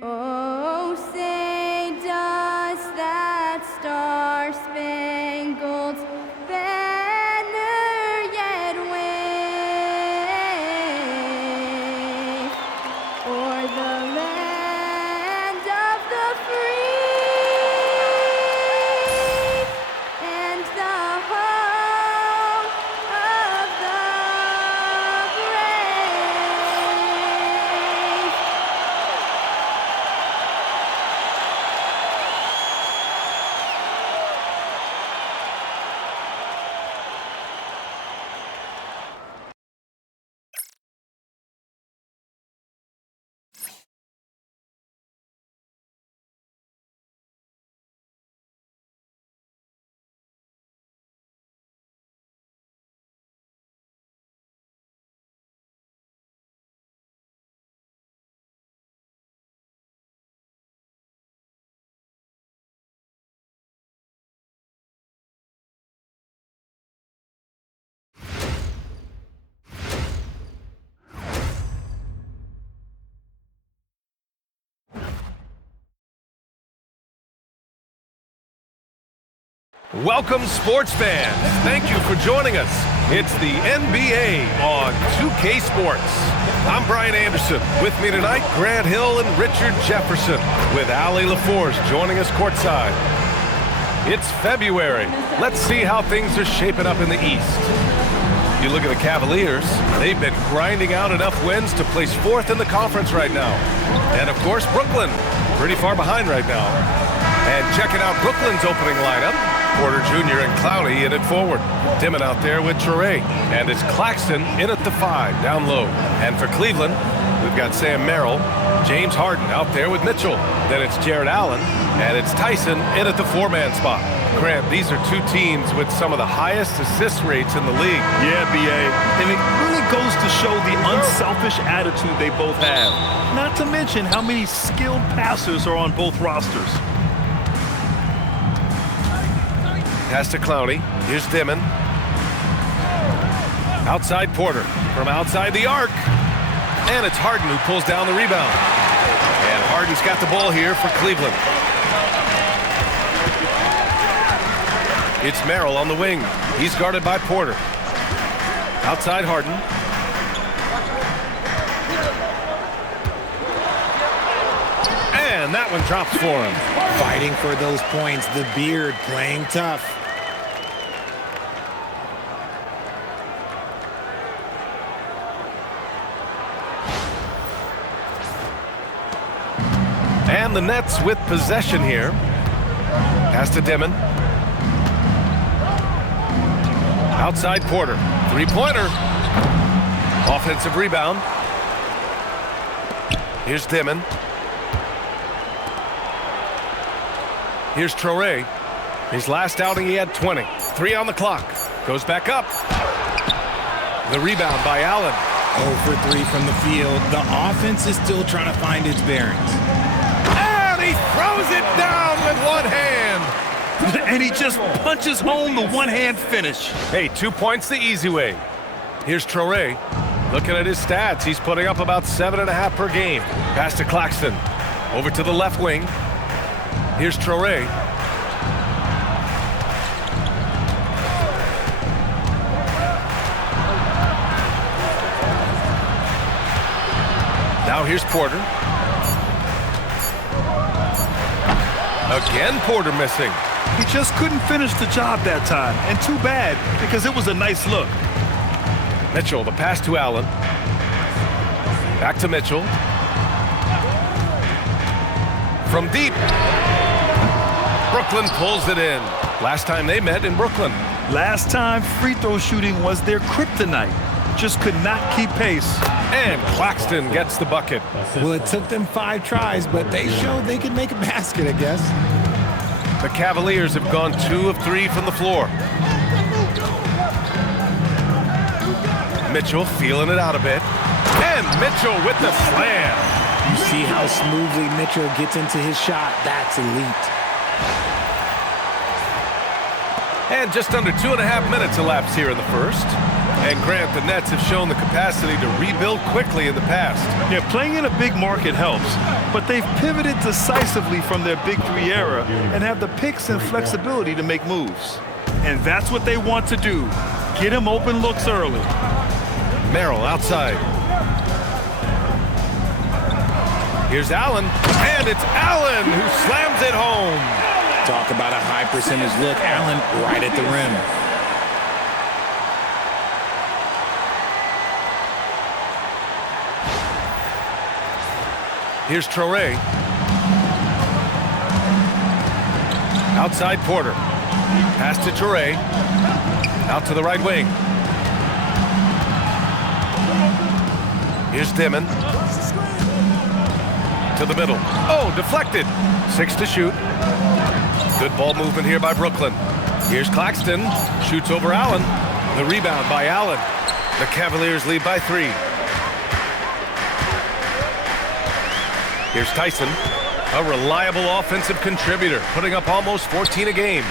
Oh, say does that star-spangled banner yet wave o'er the land of the free and the home of the brave? Welcome, sports fans. Thank you for joining us. It's the NBA on 2K Sports. I'm Brian Anderson. With me tonight, Grant Hill and Richard Jefferson, with Allie LaForce joining us courtside. It's February. Let's see how things are shaping up in the East. You look at the Cavaliers, they've been grinding out enough wins to place fourth in the conference right now. And of course, Brooklyn, pretty far behind right now. And checking out Brooklyn's opening lineup, Porter Jr. and Clowney in it forward. Dimon out there with Traore. And it's Claxton in at the 5, down low. And for Cleveland, we've got Sam Merrill, James Harden out there with Mitchell. Then it's Jared Allen, and it's Tyson in at the 4-man spot. Grant, these are two teams with some of the highest assist rates in the league. Yeah, B.A. And it really goes to show the unselfish attitude they both have. Not to mention how many skilled passers are on both rosters. Pass to Clowney. Here's Dimon. Outside Porter. From outside the arc. And it's Harden who pulls down the rebound. And Harden's got the ball here for Cleveland. It's Merrill on the wing. He's guarded by Porter. Outside Harden. And that one drops for him. Fighting for those points. The beard playing tough. And the Nets with possession here. Pass to Dimon. Outside Porter. Three-pointer. Offensive rebound. Here's Dimon. Here's Traore. His last outing, he had 20. 3 on the clock. Goes back up. The rebound by Allen. 0 for 3 from the field. The offense is still trying to find its bearings. And he throws it down with one hand. And he just punches home the one-hand finish. Hey, 2 points the easy way. Here's Traore. Looking at his stats, he's putting up about 7.5 per game. Pass to Claxton. Over to the left wing. Here's Traore. Now here's Porter. Again, Porter missing. He just couldn't finish the job that time. And too bad, because it was a nice look. Mitchell, the pass to Allen. Back to Mitchell. From deep. Brooklyn pulls it in. Last time they met in Brooklyn. Last time, free throw shooting was their kryptonite. Just could not keep pace. And Claxton gets the bucket. Well, it took them 5 tries, but they showed they could make a basket, I guess. The Cavaliers have gone 2 of 3 from the floor. Mitchell feeling it out a bit. And Mitchell with the slam. You see how smoothly Mitchell gets into his shot. That's elite. And just under 2.5 minutes elapsed here in the first. And Grant, the Nets have shown the capacity to rebuild quickly in the past. Yeah, playing in a big market helps, but they've pivoted decisively from their Big Three era and have the picks and flexibility to make moves. And that's what they want to do. Get him open looks early. Merrill outside. Here's Allen, and it's Allen who slams it home. Talk about a high percentage look. Allen right at the rim. Here's Traore. Outside Porter. Pass to Traore. Out to the right wing. Here's Dimon. To the middle. Oh, deflected. 6 to shoot. Good ball movement here by Brooklyn. Here's Claxton. Shoots over Allen. The rebound by Allen. The Cavaliers lead by 3. Here's Tyson, a reliable offensive contributor, putting up almost 14 a game.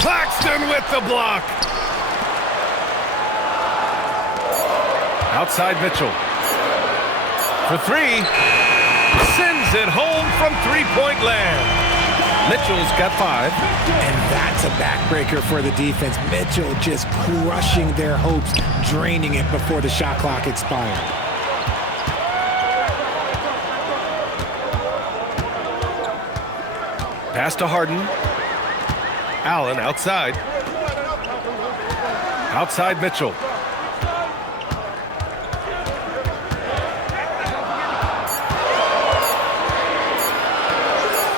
Claxton with the block. Outside Mitchell. For 3. Sends it home from three-point land. Mitchell's got 5. And that's a backbreaker for the defense. Mitchell just crushing their hopes, draining it before the shot clock expired. Pass to Harden. Allen outside. Outside Mitchell.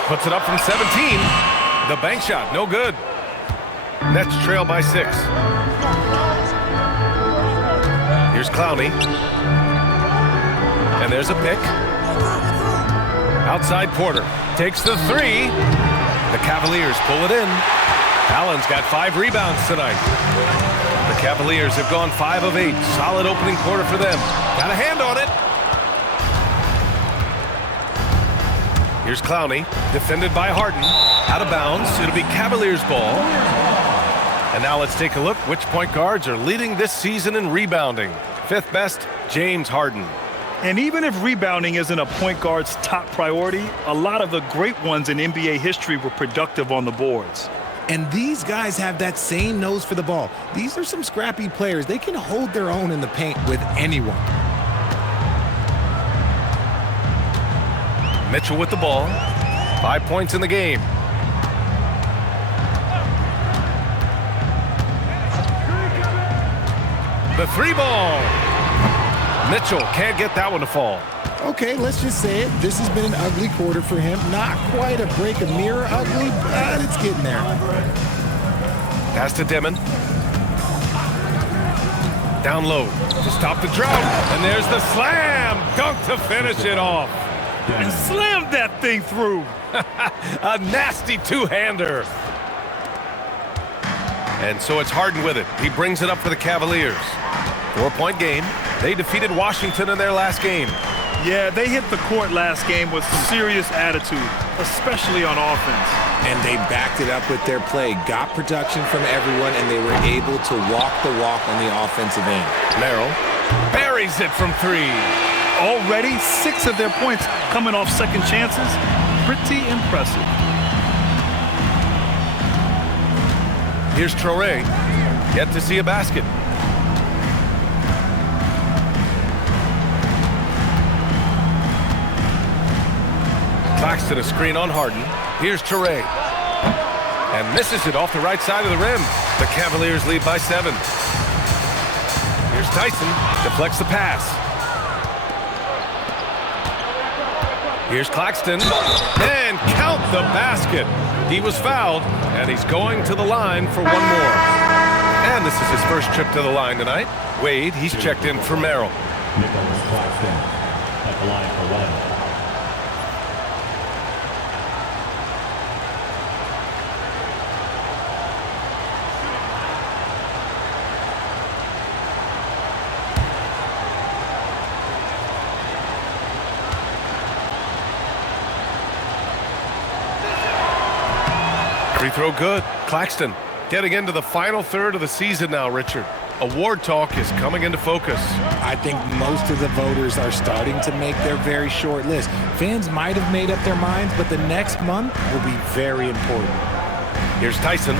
Puts it up from 17. The bank shot, no good. Nets trail by 6. Here's Clowney. And there's a pick. Outside Porter. Takes the 3. The Cavaliers pull it in. Allen's got 5 rebounds tonight. The Cavaliers have gone 5 of 8. Solid opening quarter for them. Got a hand on it. Here's Clowney, defended by Harden. Out of bounds. It'll be Cavaliers ball. And now let's take a look which point guards are leading this season in rebounding. 5th best, James Harden. And even if rebounding isn't a point guard's top priority, a lot of the great ones in NBA history were productive on the boards. And these guys have that same nose for the ball. These are some scrappy players. They can hold their own in the paint with anyone. Mitchell with the ball. 5 points in the game. The 3 ball. Mitchell can't get that one to fall. Okay, let's just say it. This has been an ugly quarter for him. Not quite a break a mirror ugly, but it's getting there. Pass to Dimon. Down low to stop the drought. And there's the slam dunk to finish it off. And slammed that thing through. A nasty two-hander. And so it's Harden with it. He brings it up for the Cavaliers. 4-point game. They defeated Washington in their last game. Yeah, they hit the court last game with serious attitude, especially on offense. And they backed it up with their play, got production from everyone, and they were able to walk the walk on the offensive end. Merrill buries it from 3. Already 6 of their points coming off second chances. Pretty impressive. Here's Traore. Yet to see a basket. Claxton a screen on Harden. Here's Traore. And misses it off the right side of the rim. The Cavaliers lead by 7. Here's Tyson. Deflects the pass. Here's Claxton. And count the basket. He was fouled, and he's going to the line for one more. And this is his first trip to the line tonight. Wade, he's checked in for Merrill. Nicholas Claxton at the line for 1. 3 throw good. Claxton Getting into the final third of the season now, Richard. Award talk is coming into focus. I think most of the voters are starting to make their very short list. Fans might have made up their minds, but the next month will be very important. Here's Tyson.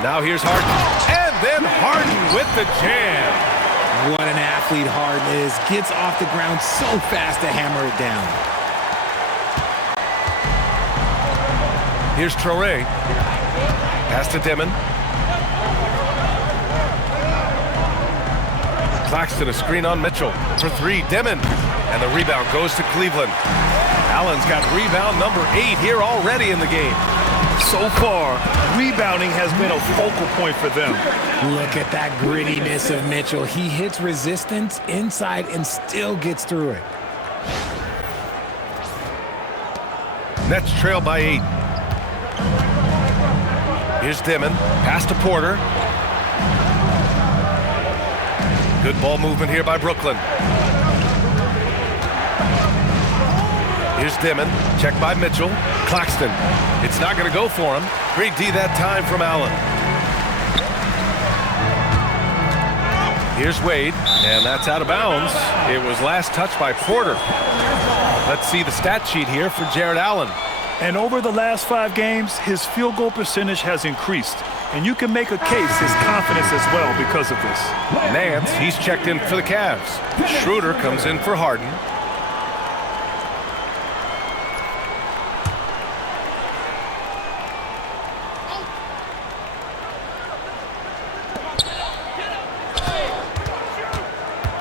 Now here's Harden. And then Harden with the jam. What an athlete Harden is. Gets off the ground so fast to hammer it down. Here's Traore. Pass to Dimon. Claxton a screen on Mitchell for three. Dimon. And the rebound goes to Cleveland. Allen's got rebound number 8 here already in the game. So far, rebounding has been a focal point for them. Look at that grittiness of Mitchell. He hits resistance inside and still gets through it. Nets trail by 8. Here's Dimon. Pass to Porter. Good ball movement here by Brooklyn. Here's Dimon. Check by Mitchell. Claxton. It's not going to go for him. Great D that time from Allen. Here's Wade. And that's out of bounds. It was last touched by Porter. Let's see the stat sheet here for Jared Allen. And over the last 5 games, his field goal percentage has increased. And you can make a case his confidence as well because of this. Nance, he's checked in for the Cavs. Schroeder comes in for Harden.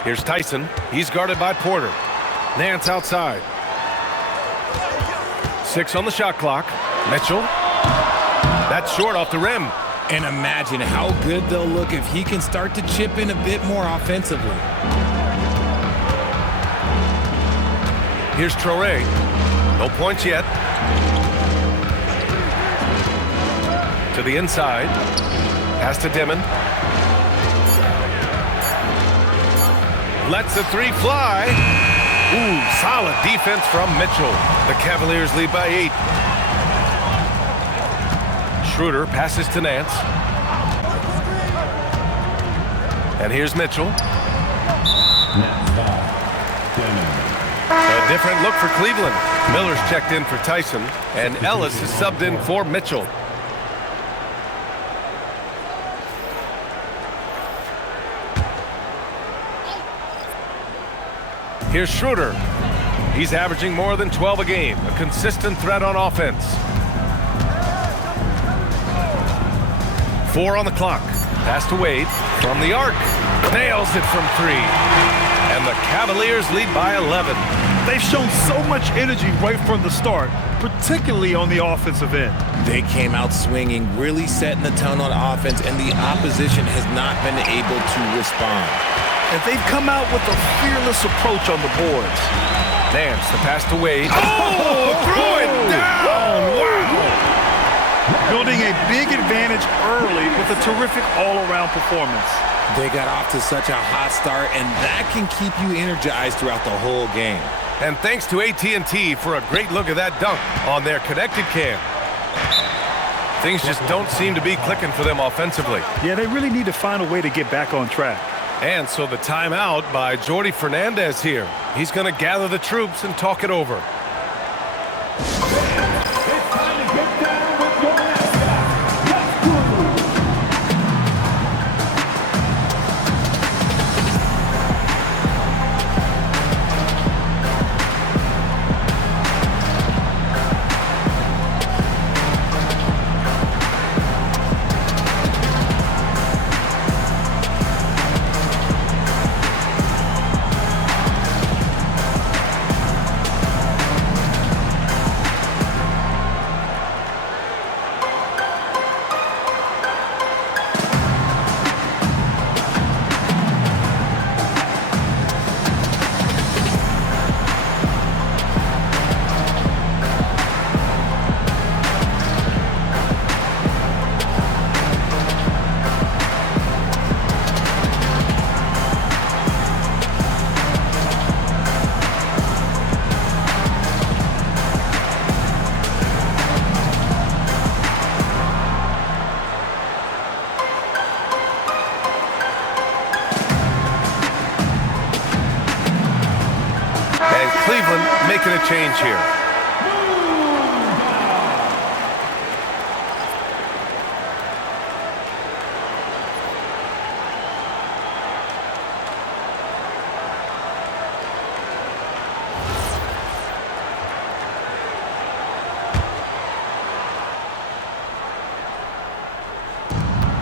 Here's Tyson. He's guarded by Porter. Nance outside. 6 on the shot clock. Mitchell. That's short off the rim. And imagine how good they'll look if he can start to chip in a bit more offensively. Here's Traore. No points yet. To the inside. Pass to Dimon. Lets the 3 fly. Ooh, solid defense from Mitchell. The Cavaliers lead by 8. Schroeder passes to Nance. And here's Mitchell. A different look for Cleveland. Miller's checked in for Tyson, and Ellis is subbed in for Mitchell. Here's Schroeder. He's averaging more than 12 a game, a consistent threat on offense. 4 on the clock. Pass to Wade from the arc. Nails it from 3. And the Cavaliers lead by 11. They've shown so much energy right from the start, particularly on the offensive end. They came out swinging, really setting the tone on offense, and the opposition has not been able to respond. And they've come out with a fearless approach on the boards. Nance, the pass to Wade. Oh, threw it down! Wow! Building a big advantage early with a terrific all-around performance. They got off to such a hot start, and that can keep you energized throughout the whole game. And thanks to AT&T for a great look at that dunk on their connected cam. Things just don't seem to be clicking for them offensively. Yeah, they really need to find a way to get back on track. And so the timeout by Jordi Fernandez here. He's going to gather the troops and talk it over. Cleveland making a change here.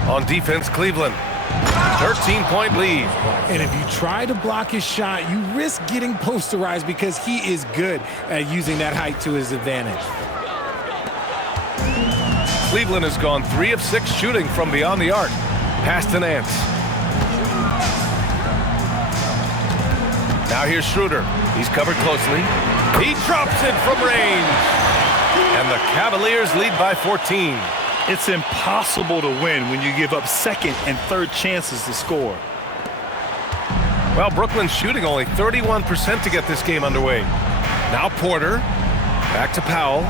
On defense, Cleveland, 13-point lead. And if you try to block his shot, you risk getting posterized because he is good at using that height to his advantage. Cleveland has gone 3 of 6 shooting from beyond the arc. Pass to Nance. Now here's Schroeder. He's covered closely. He drops it from range. And the Cavaliers lead by 14. It's impossible to win when you give up second and third chances to score. Well, Brooklyn's shooting only 31% to get this game underway. Now Porter. Back to Powell.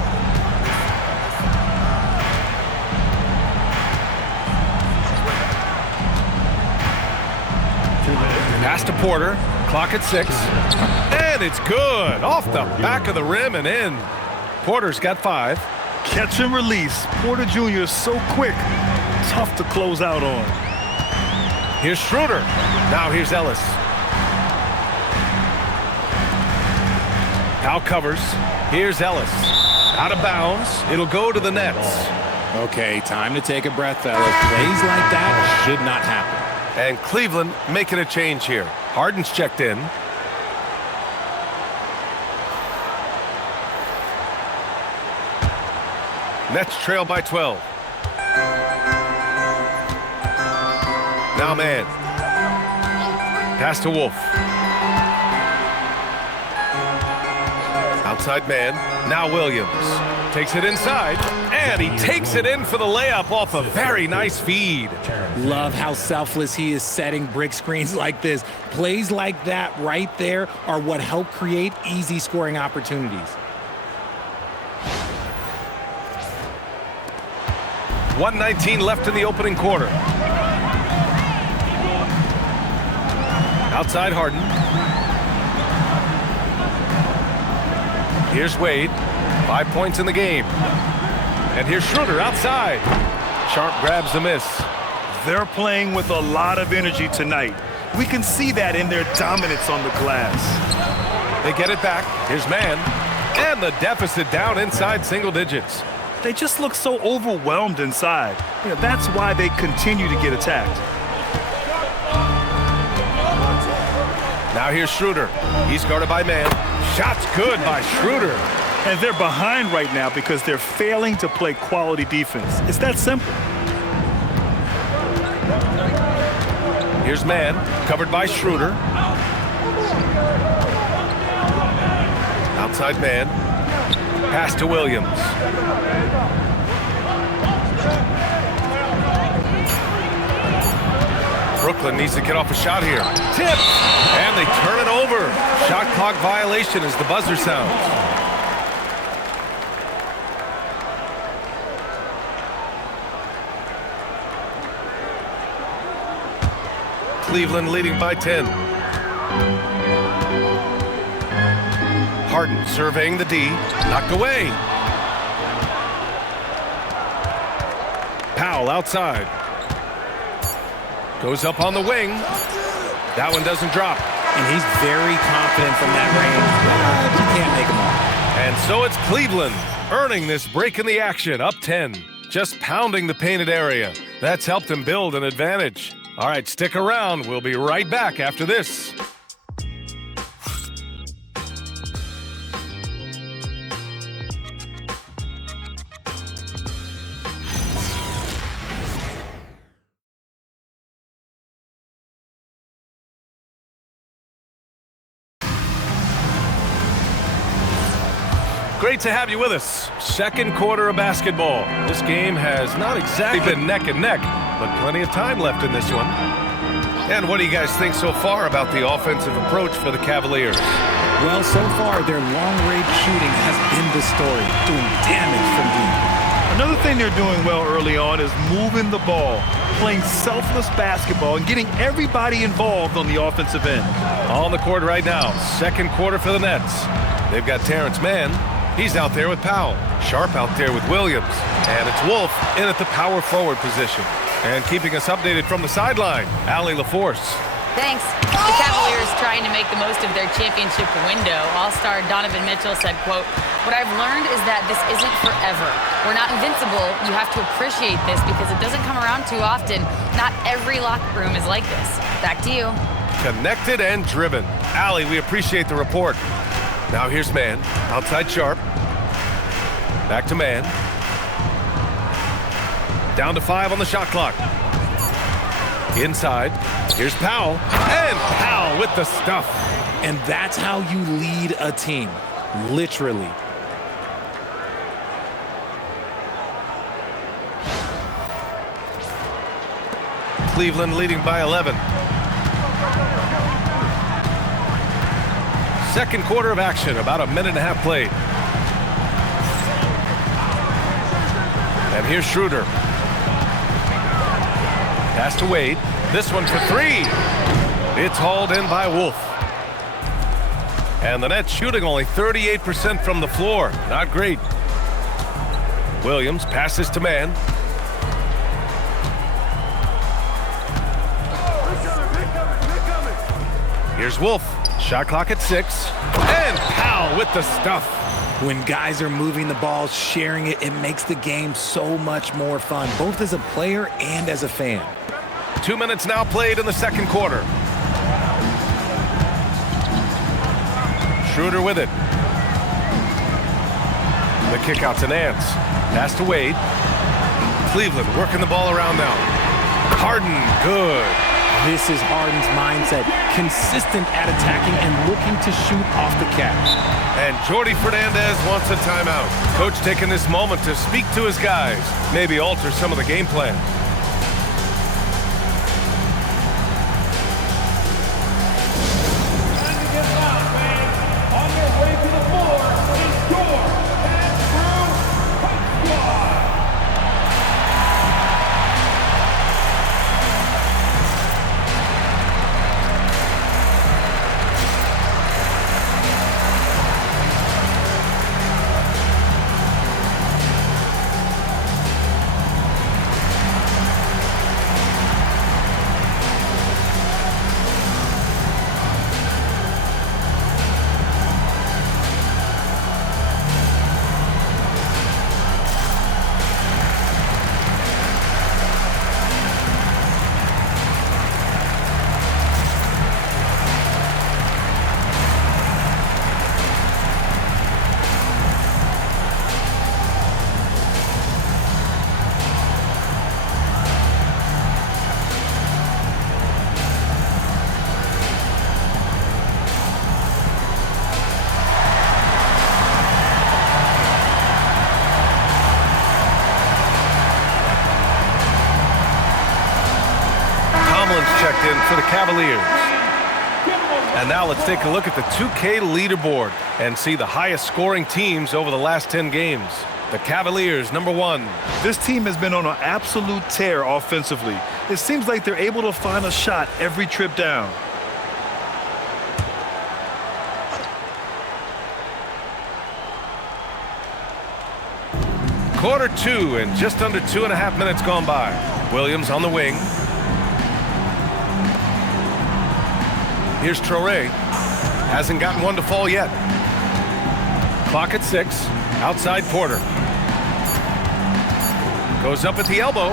Pass to Porter. Clock at 6. And it's good. Off the back of the rim and in. Porter's got 5. Catch and release. Porter Jr. is so quick. Tough to close out on. Here's Schroeder. Now here's Ellis. Powell covers. Here's Ellis. Out of bounds. It'll go to the Nets. Okay, time to take a breath, fellas. Plays like that should not happen. And Cleveland making a change here. Harden's checked in. Nets trail by 12. Now man. Pass to Wolf. Outside man. Now Williams. Takes it inside. And he takes it in for the layup off a very nice feed. Love how selfless he is setting brick screens like this. Plays like that right there are what help create easy scoring opportunities. 1:19 left in the opening quarter. Outside Harden. Here's Wade. 5 points in the game. And here's Schroeder outside. Sharp grabs the miss. They're playing with a lot of energy tonight. We can see that in their dominance on the glass. They get it back. Here's man. And the deficit down inside single digits. They just look so overwhelmed inside. You know, that's why they continue to get attacked. Now here's Schroeder. He's guarded by man. Shot's good by Schroeder. And they're behind right now because they're failing to play quality defense. It's that simple. Here's man, covered by Schroeder. Outside man. Pass to Williams. Brooklyn needs to get off a shot here. Tip! And they turn it over. Shot clock violation as the buzzer sounds. Cleveland leading by 10. Harden surveying the D. Knocked away. Powell outside. Goes up on the wing. That one doesn't drop. And he's very confident from that range. But you can't make him off. And so it's Cleveland earning this break in the action, up 10. Just pounding the painted area. That's helped him build an advantage. All right, stick around. We'll be right back after this. Great to have you with us. Second quarter of basketball. This game has not exactly been neck and neck, but plenty of time left in this one. And what do you guys think so far about the offensive approach for the Cavaliers? Well, so far, their long-range shooting has been the story, doing damage from deep. Another thing they're doing well early on is moving the ball, playing selfless basketball, and getting everybody involved on the offensive end. On the court right now, second quarter for the Nets. They've got Terrence Mann. He's out there with Powell. Sharp out there with Williams. And it's Wolf in at the power forward position. And keeping us updated from the sideline, Allie LaForce. Thanks. The Cavaliers trying to make the most of their championship window. All-star Donovan Mitchell said, quote, "What I've learned is that this isn't forever. We're not invincible. You have to appreciate this because it doesn't come around too often. Not every locker room is like this." Back to you. Connected and driven. Allie, we appreciate the report. Now here's Mann. Outside Sharp. Back to Mann. Down to 5 on the shot clock. Inside. Here's Powell. And Powell with the stuff. And that's how you lead a team. Literally. Cleveland leading by 11. Second quarter of action, about a minute and a half played. And here's Schroeder. Pass to Wade. This one for 3. It's hauled in by Wolf. And the Nets shooting only 38% from the floor. Not great. Williams passes to Mann. Here's Wolf. Shot clock at 6. And Powell with the stuff. When guys are moving the ball, sharing it, it makes the game so much more fun, both as a player and as a fan. 2 minutes now played in the second quarter. Schroeder with it. The kick out to Nance. Pass to Wade. Cleveland working the ball around now. Harden, good. This is Harden's mindset, consistent at attacking and looking to shoot off the catch. And Jordi Fernandez wants a timeout. Coach taking this moment to speak to his guys, maybe alter some of the game plan. Checked in for the Cavaliers. And now let's take a look at the 2K leaderboard and see the highest scoring teams over the last 10 games. The Cavaliers, number 1. This team has been on an absolute tear offensively. It seems like they're able to find a shot every trip down. Quarter 2 and just under 2.5 minutes gone by. Williams on the wing. Here's Traoré. Hasn't gotten one to fall yet. Clock at 6. Outside Porter. Goes up at the elbow.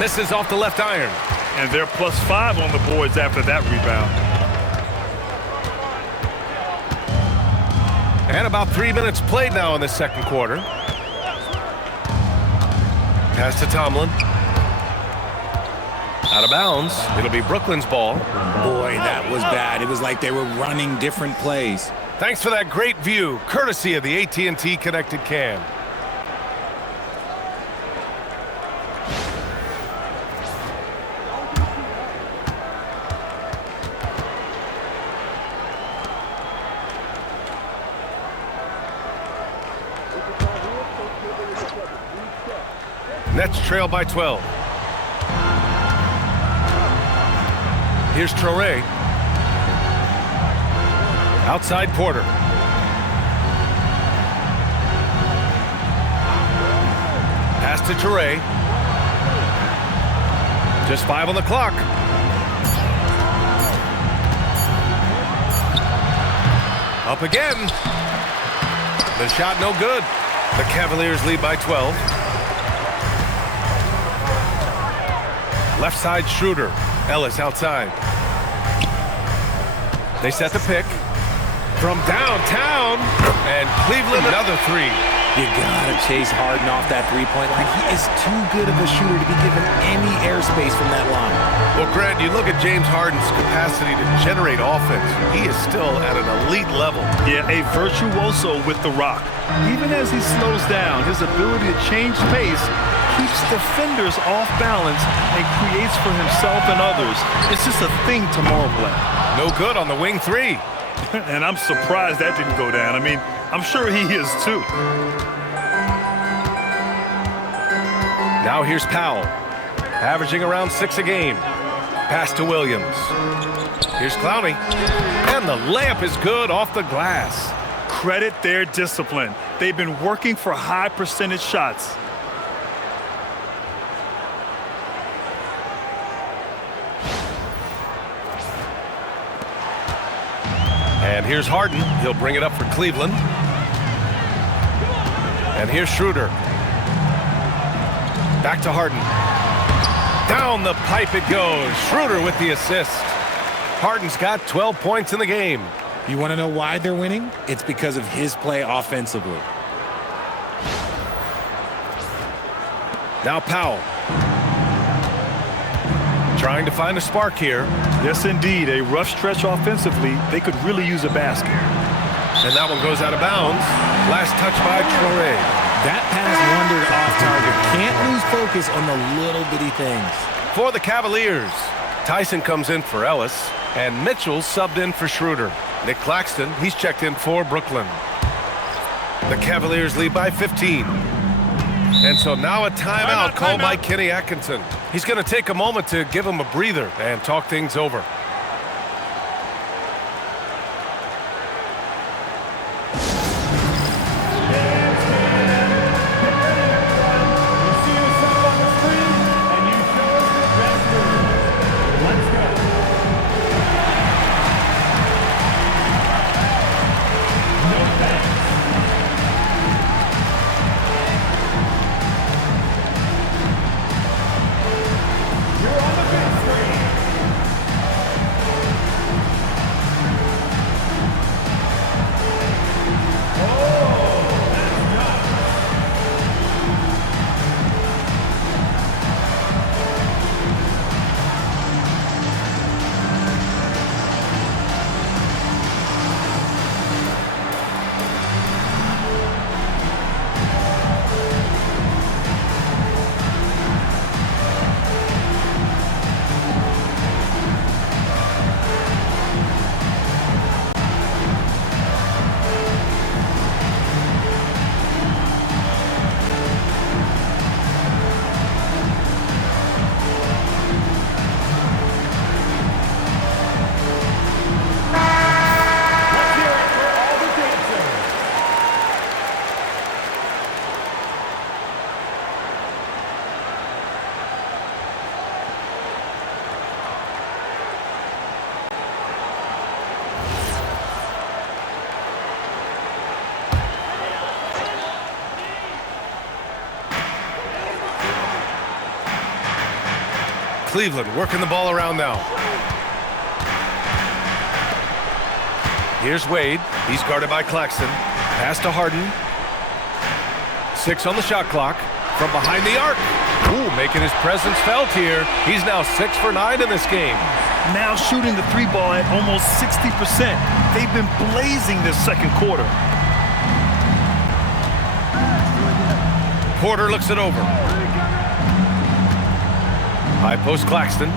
Misses off the left iron. And they're +5 on the boards after that rebound. And about 3 minutes played now in the second quarter. Pass to Tomlin. Out of bounds. It'll be Brooklyn's ball. Boy, that was bad. It was like they were running different plays. Thanks for that great view, courtesy of the AT&T Connected Cam. Nets trail by 12. Here's Traore. Outside Porter. Pass to Traore. Just 5 on the clock. Up again. The shot no good. The Cavaliers lead by 12. Left side Schroeder. Ellis outside. They set the pick. From downtown. And Cleveland another three. You gotta chase Harden off that three-point line. He is too good of a shooter to be given any airspace from that line. Well, Grant, you look at James Harden's capacity to generate offense. He is still at an elite level. Yeah, a virtuoso with the rock. Even as he slows down, his ability to change pace keeps defenders off balance and creates for himself and others. It's just a thing tomorrow play. No good on the wing three. And I'm surprised that didn't go down. I mean, I'm sure he is too. Now here's Powell, averaging around 6 a game. Pass to Williams. Here's Clowney. And the layup is good off the glass. Credit their discipline. They've been working for high percentage shots. And here's Harden. He'll bring it up for Cleveland. And here's Schroeder. Back to Harden. Down the pipe it goes. Schroeder with the assist. Harden's got 12 points in the game. You want to know why they're winning? It's because of his play offensively. Now Powell. Trying to find a spark here. Yes, indeed. A rough stretch offensively. They could really use a basket. And that one goes out of bounds. Last touch by Traore. That pass wandered off target. Can't lose focus on the little bitty things. For the Cavaliers, Tyson comes in for Ellis, and Mitchell subbed in for Schroeder. Nick Claxton, he's checked in for Brooklyn. The Cavaliers lead by 15. And so now a timeout called by Kenny Atkinson. He's going to take a moment to give him a breather and talk things over. Cleveland working the ball around now. Here's Wade. He's guarded by Claxton. Pass to Harden. 6 on the shot clock. From behind the arc. Ooh, making his presence felt here. He's now 6 for 9 in this game. Now shooting the three ball at almost 60%. They've been blazing this second quarter. Porter looks it over. High post Claxton.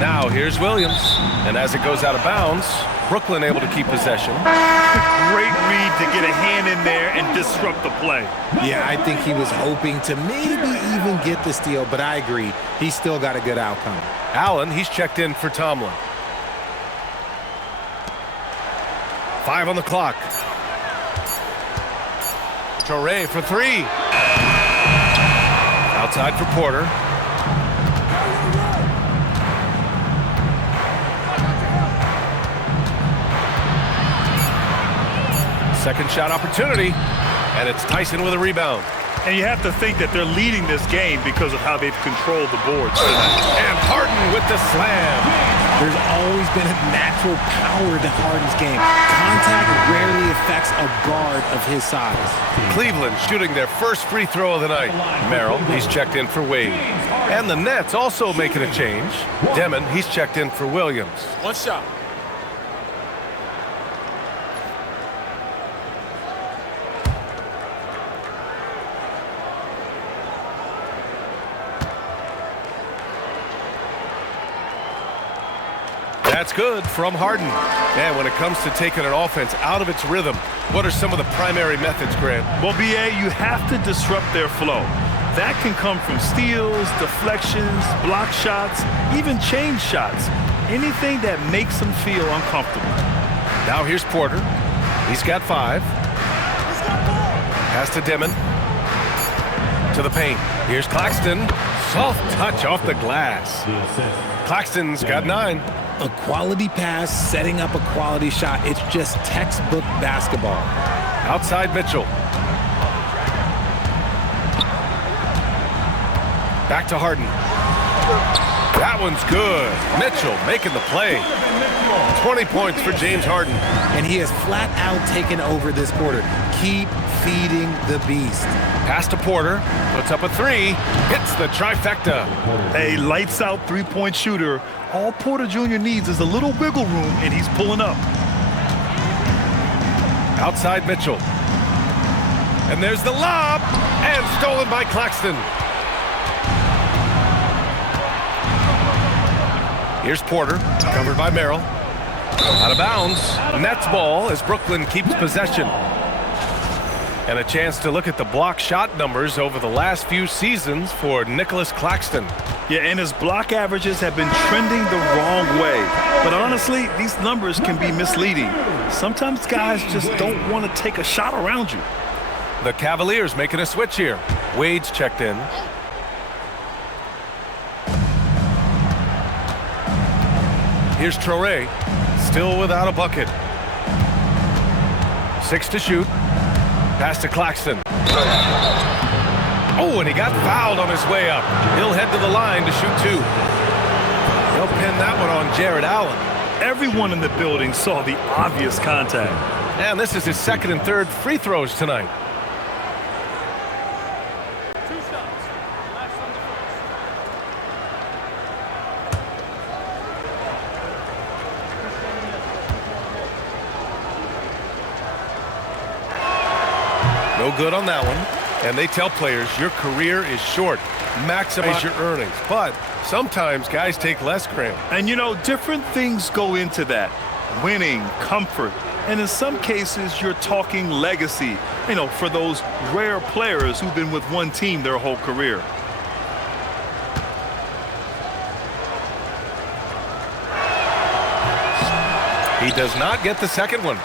Now here's Williams. And as it goes out of bounds, Brooklyn able to keep possession. Great read to get a hand in there and disrupt the play. Yeah, I think he was hoping to maybe even get the steal, but I agree. He still got a good outcome. Allen, he's checked in for Tomlin. 5 on the clock. Torrey for 3. Outside for Porter. Second shot opportunity, and it's Tyson with a rebound. And you have to think that they're leading this game because of how they've controlled the boards tonight. And Harden with the slam. There's always been a natural power to Harden's game. Contact rarely affects a guard of his size. Cleveland shooting their first free throw of the night. Merrill, he's checked in for Wade. And the Nets also making a change. Demon, he's checked in for Williams. One shot. That's good from Harden. And when it comes to taking an offense out of its rhythm, what are some of the primary methods, Grant? Well, B.A., you have to disrupt their flow. That can come from steals, deflections, block shots, even change shots. Anything that makes them feel uncomfortable. Now here's Porter. He's got 5. Pass to Demon. To the paint. Here's Claxton. Soft touch off the glass. Claxton's got 9. A quality pass, setting up a quality shot. It's just textbook basketball. Outside Mitchell. Back to Harden. That one's good. Mitchell making the play. 20 points for James Harden. And he has flat out taken over this quarter. Keep feeding the beast. Pass to Porter. Puts up a 3. Hits the trifecta. A lights-out three-point shooter. All Porter Jr. needs is a little wiggle room, and he's pulling up. Outside Mitchell. And there's the lob. And stolen by Claxton. Here's Porter. Covered by Merrill. Out of bounds. Nets ball as Brooklyn keeps possession. And a chance to look at the block shot numbers over the last few seasons for Nicholas Claxton. Yeah, and his block averages have been trending the wrong way. But honestly, these numbers can be misleading. Sometimes guys just don't want to take a shot around you. The Cavaliers making a switch here. Wade's checked in. Here's Torrey, still without a bucket. 6 to shoot. Pass to Claxton. Oh, and he got fouled on his way up. He'll head to the line to shoot 2. He'll pin that one on Jared Allen. Everyone in the building saw the obvious contact. And this is his second and third free throws tonight. No good on that one. And they tell players your career is short. Maximize your earnings. But sometimes guys take less, Graham. And you know, different things go into that. Winning, comfort, and in some cases you're talking legacy, you know, for those rare players who've been with one team their whole career. He does not get the second one.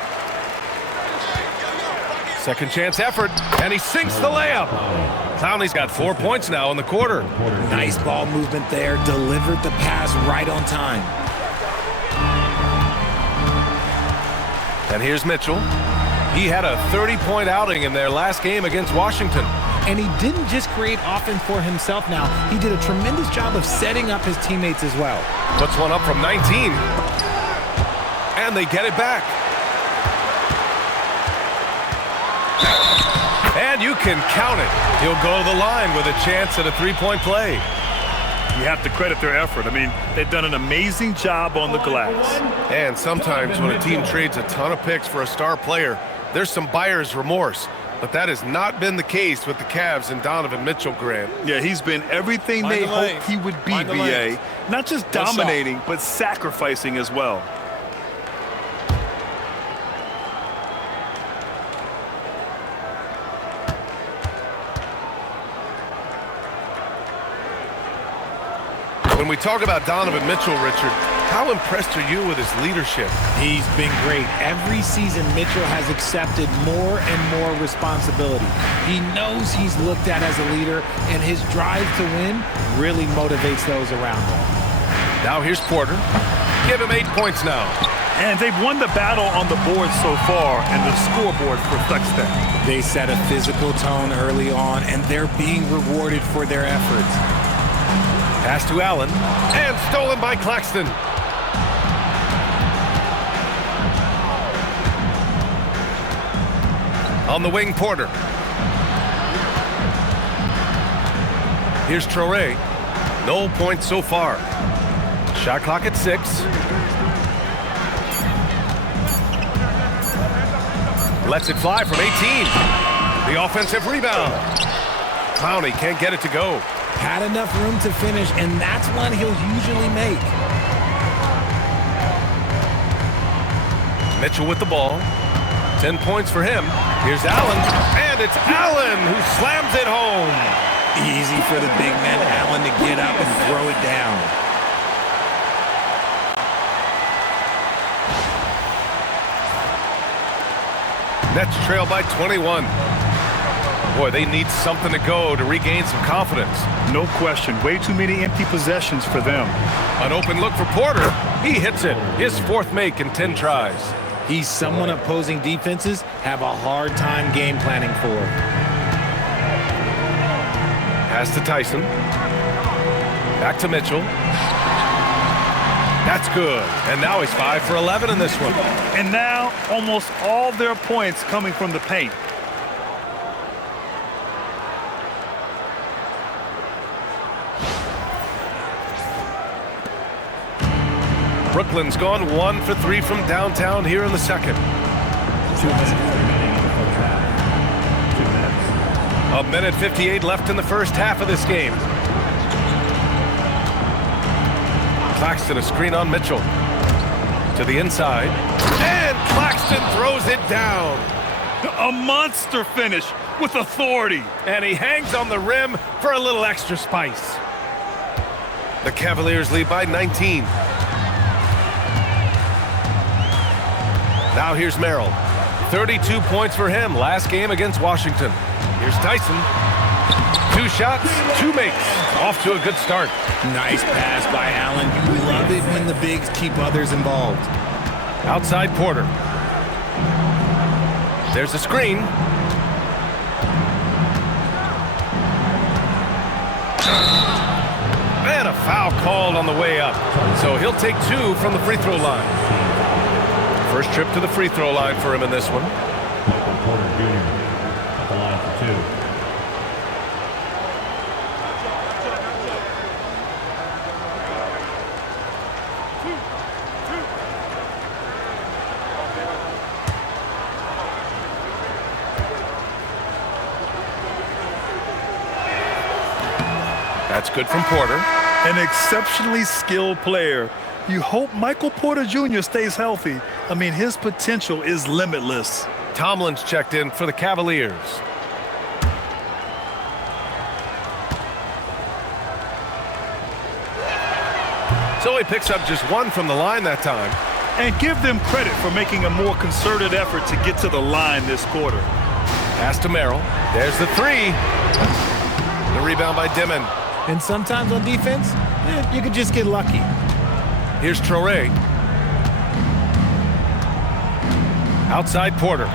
Second chance effort, and he sinks the layup. Clowney's got 4 points now in the quarter. Nice ball movement there. Delivered the pass right on time. And here's Mitchell. He had a 30-point outing in their last game against Washington. And he didn't just create offense for himself now. He did a tremendous job of setting up his teammates as well. Puts one up from 19. And they get it back. And you can count it. He'll go to the line with a chance at a three-point play. You have to credit their effort. I mean, they've done an amazing job on the glass. And sometimes when a team trades a ton of picks for a star player, there's some buyer's remorse. But that has not been the case with the Cavs and Donovan Mitchell, Grant. Yeah, he's been everything they hoped he would be, B.A. Not just No shot. dominating, but sacrificing as well. When we talk about Donovan Mitchell, Richard, how impressed are you with his leadership? He's been great. Every season, Mitchell has accepted more and more responsibility. He knows he's looked at as a leader, and his drive to win really motivates those around him. Now here's Porter. Give him 8 points now. And they've won the battle on the board so far, and the scoreboard reflects that. They set a physical tone early on, and they're being rewarded for their efforts. Pass to Allen, and stolen by Claxton. On the wing, Porter. Here's Traore. No points so far. Shot clock at 6. Lets it fly from 18. The offensive rebound. Clowney can't get it to go. Had enough room to finish, and that's one he'll usually make. Mitchell with the ball. 10 points for him. Here's Allen, and it's Allen who slams it home. Easy for the big man Allen to get up and throw it down. Nets trail by 21. Boy, they need something to go to regain some confidence. No question. Way too many empty possessions for them. An open look for Porter. He hits it. His 4th make in 10 tries. He's someone opposing defenses have a hard time game planning for. Pass to Tyson. Back to Mitchell. That's good. And now he's 5 for 11 in this one. And now, almost all their points coming from the paint. Brooklyn's gone 1 for 3 from downtown here in the second. 2 minutes remaining in the first half. 2 minutes. A minute 58 left in the first half of this game. Claxton, a screen on Mitchell. To the inside. And Claxton throws it down. A monster finish with authority. And he hangs on the rim for a little extra spice. The Cavaliers lead by 19. Now here's Merrill. 32 points for him last game against Washington. Here's Tyson. 2 shots, 2 makes. Off to a good start. Nice pass by Allen. You love it when the bigs keep others involved. Outside Porter. There's a screen. And a foul called on the way up. So he'll take 2 from the free throw line. First trip to the free throw line for him in this one. Michael Porter Jr. at the line for 2. That's good from Porter. An exceptionally skilled player. You hope Michael Porter Jr. stays healthy. I mean, his potential is limitless. Tomlin's checked in for the Cavaliers. So he picks up just 1 from the line that time. And give them credit for making a more concerted effort to get to the line this quarter. Pass to Merrill. There's the 3. The rebound by Dimon. And sometimes on defense, you could just get lucky. Here's Traore. Outside Porter.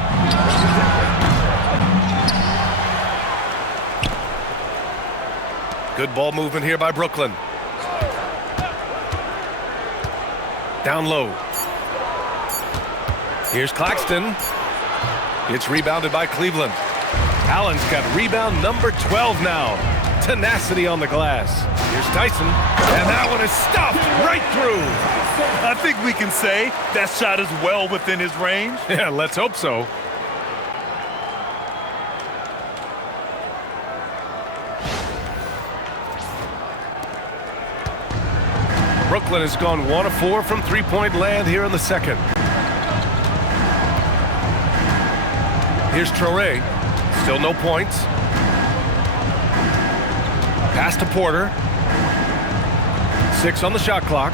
Good ball movement here by Brooklyn. Down low. Here's Claxton. It's rebounded by Cleveland. Allen's got rebound number 12 now. Tenacity on the glass. Here's Tyson. And that one is stuffed right through. I think we can say that shot is well within his range. Yeah, let's hope so. Brooklyn has gone 1 of 4 from three-point land here in the second. Here's Traore. Still no points. Pass to Porter. 6 on the shot clock.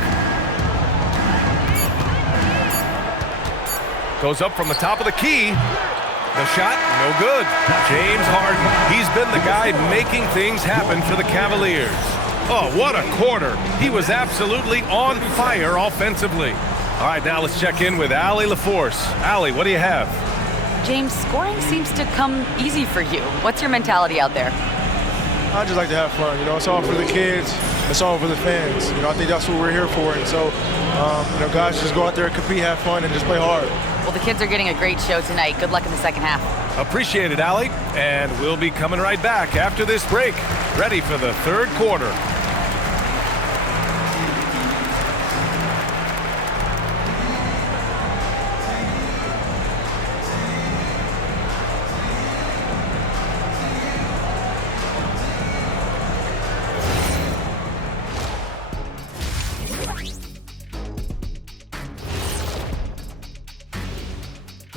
Goes up from the top of the key. The shot, no good. James Harden, he's been the guy making things happen for the Cavaliers. Oh, what a quarter. He was absolutely on fire offensively. All right, now let's check in with Allie LaForce. Allie, what do you have? James, scoring seems to come easy for you. What's your mentality out there? I just like to have fun. It's all for the kids. It's all for the fans. I think that's what we're here for. And so, guys, just go out there and compete, have fun, and just play hard. Well, the kids are getting a great show tonight. Good luck in the second half. Appreciate it, Allie. And we'll be coming right back after this break. Ready for the third quarter.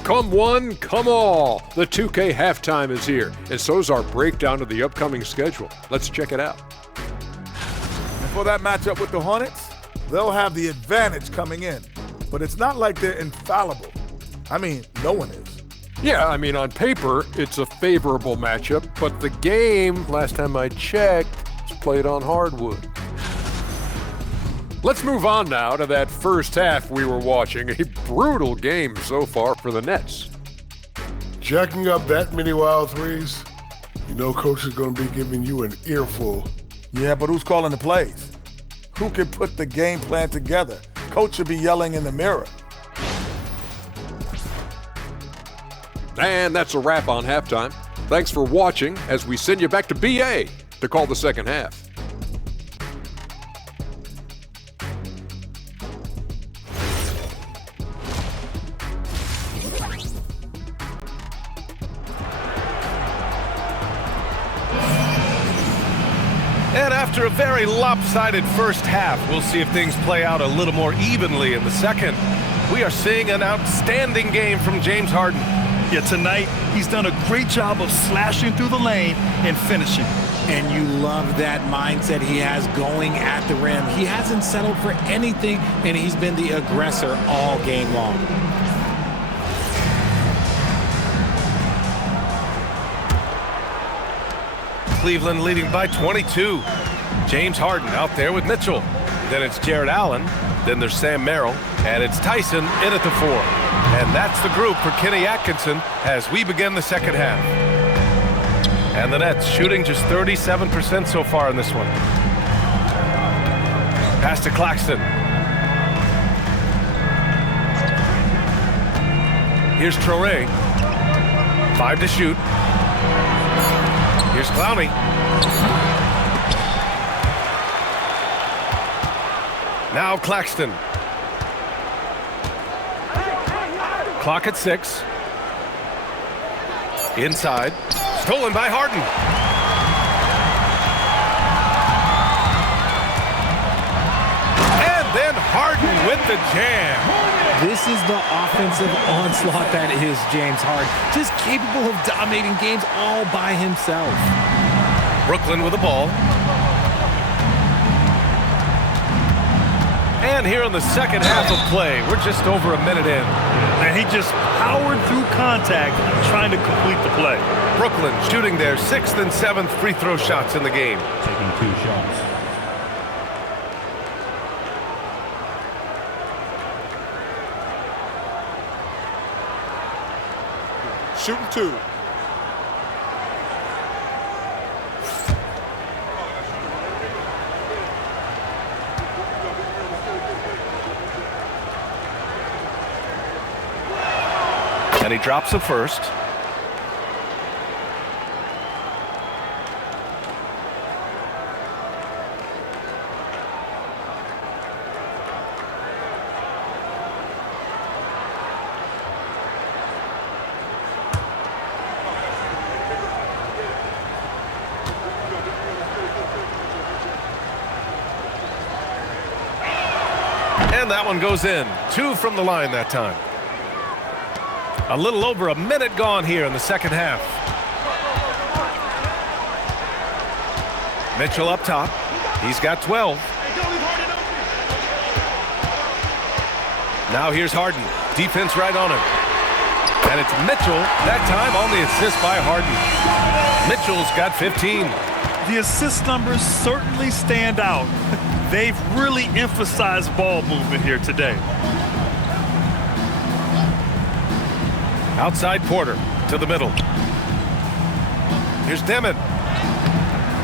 Come one, come all. The 2K halftime is here, and so's our breakdown of the upcoming schedule. Let's check it out. And for that matchup with the Hornets, they'll have the advantage coming in. But it's not like they're infallible. I mean, no one is. Yeah, on paper, it's a favorable matchup, but the game, last time I checked, is played on hardwood. Let's move on now to that first half we were watching. A brutal game so far for the Nets. Jacking up that many wild threes, Coach is going to be giving you an earful. Yeah, but who's calling the plays? Who can put the game plan together? Coach should be yelling in the mirror. And that's a wrap on halftime. Thanks for watching as we send you back to BA to call the second half. And after a very lopsided first half, we'll see if things play out a little more evenly in the second. We are seeing an outstanding game from James Harden. Yeah, tonight he's done a great job of slashing through the lane and finishing. And you love that mindset he has going at the rim. He hasn't settled for anything, and he's been the aggressor all game long. Cleveland leading by 22. James Harden out there with Mitchell. Then it's Jared Allen. Then there's Sam Merrill. And it's Tyson in at the 4. And that's the group for Kenny Atkinson as we begin the second half. And the Nets shooting just 37% so far in this one. Pass to Claxton. Here's Traore. 5 to shoot. Here's Clowney. Now Claxton. Clock at 6. Inside. Stolen by Harden. And then Harden with the jam. This is the offensive onslaught that is James Harden. Just capable of dominating games all by himself. Brooklyn with the ball. And here in the second half of play, we're just over a minute in. And he just powered through contact trying to complete the play. Brooklyn shooting their 6th and 7th free throw shots in the game. Taking 2 shots. Shooting 2. And he drops the first. And that one goes in. 2 from the line that time. A little over a minute gone here in the second half. Mitchell up top. He's got 12. Now here's Harden. Defense right on him. And it's Mitchell, that time on the assist by Harden. Mitchell's got 15. The assist numbers certainly stand out. They've really emphasized ball movement here today. Outside Porter to the middle. Here's Demon.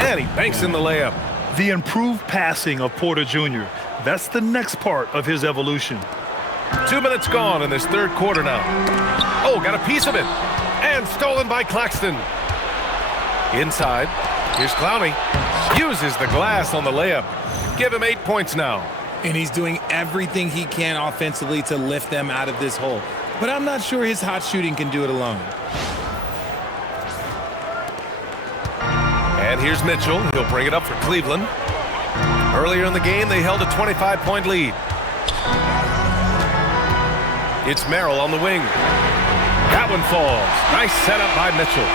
And he banks in the layup. The improved passing of Porter Jr. That's the next part of his evolution. 2 minutes gone in this third quarter now. Oh, got a piece of it. And stolen by Claxton. Inside. Here's Clowney. Uses the glass on the layup. Give him 8 points now. And he's doing everything he can offensively to lift them out of this hole. But I'm not sure his hot shooting can do it alone. And here's Mitchell. He'll bring it up for Cleveland. Earlier in the game, they held a 25-point lead. It's Merrill on the wing. That one falls. Nice setup by Mitchell.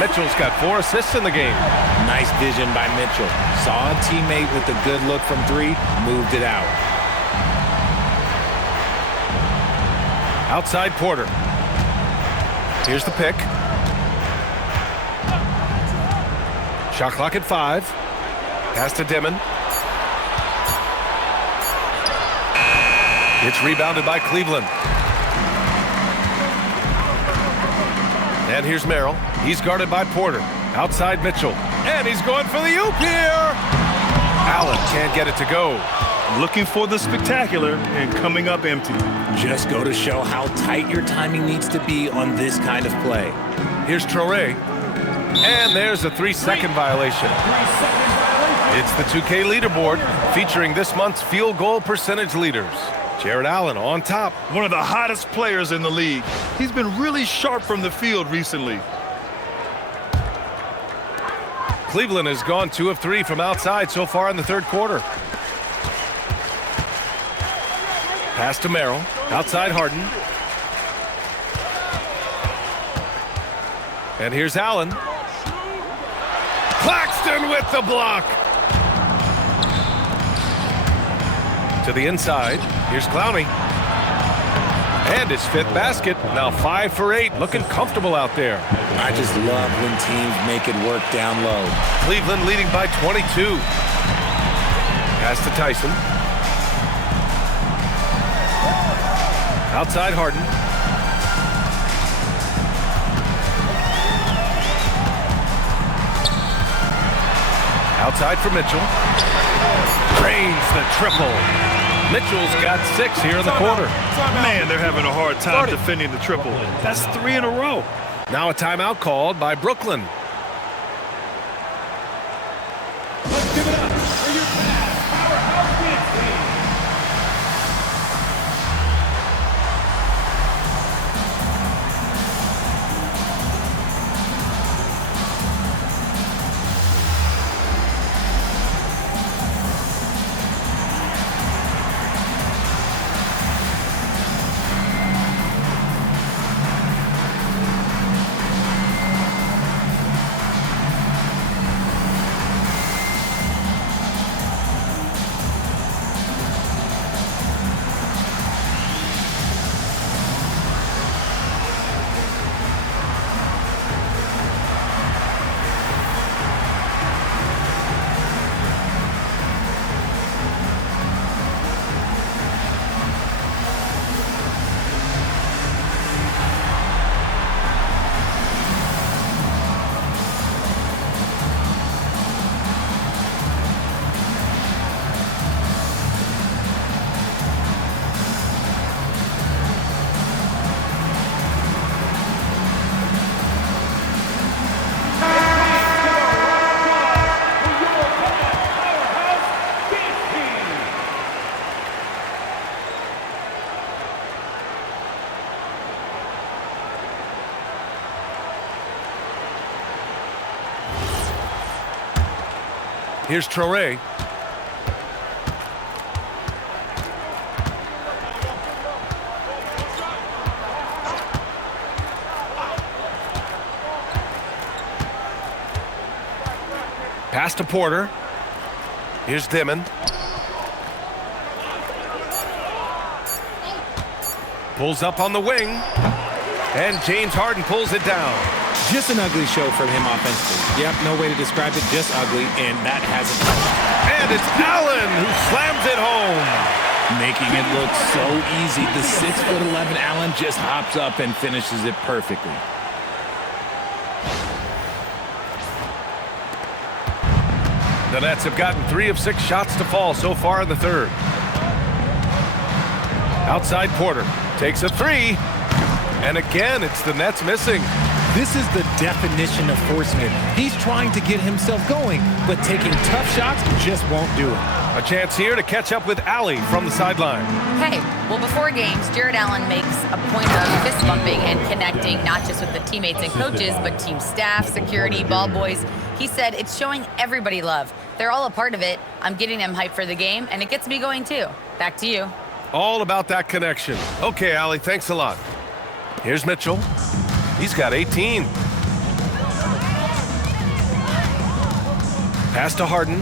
Mitchell's got 4 assists in the game. Nice vision by Mitchell. Saw a teammate with a good look from 3, moved it out. Outside Porter. Here's the pick. Shot clock at 5. Pass to Dimon. It's rebounded by Cleveland. And here's Merrill. He's guarded by Porter. Outside Mitchell. And he's going for the oop here. Allen can't get it to go. Looking for the spectacular and coming up empty. Just go to show how tight your timing needs to be on this kind of play. Here's Traore. And there's a 3-second violation. It's the 2K leaderboard featuring this month's field goal percentage leaders. Jared Allen on top. One of the hottest players in the league. He's been really sharp from the field recently. Cleveland has gone 2 of 3 from outside so far in the third quarter. Pass to Merrill. Outside Harden. And here's Allen. Claxton with the block. To the inside. Here's Clowney. And his 5th basket. Now 5 for 8. Looking comfortable out there. I just love when teams make it work down low. Cleveland leading by 22. Pass to Tyson. Outside Harden. Outside for Mitchell. Drains the triple. Mitchell's got 6 here in the quarter. Man, they're having a hard time defending the triple. That's 3 in a row. Now a timeout called by Brooklyn. Let's give it up for your powerhouse dance team. Here's Traore. Pass to Porter. Here's Dimon. Pulls up on the wing. And James Harden pulls it down. Just an ugly show from him offensively. Yep, no way to describe it, just ugly, and that hasn't. And it's Allen who slams it home. Making it look so easy. The 6'11" Allen just hops up and finishes it perfectly. The Nets have gotten 3 of 6 shots to fall so far in the third. Outside Porter takes a 3. And again, it's the Nets missing. This is the definition of forcing it. He's trying to get himself going, but taking tough shots just won't do it. A chance here to catch up with Allie from the sideline. Hey, well, before games, Jared Allen makes a point of fist bumping and connecting not just with the teammates and coaches, but team staff, security, ball boys. He said it's showing everybody love. They're all a part of it. I'm getting them hyped for the game, and it gets me going too. Back to you. All about that connection. Okay, Allie, thanks a lot. Here's Mitchell. He's got 18. Pass to Harden.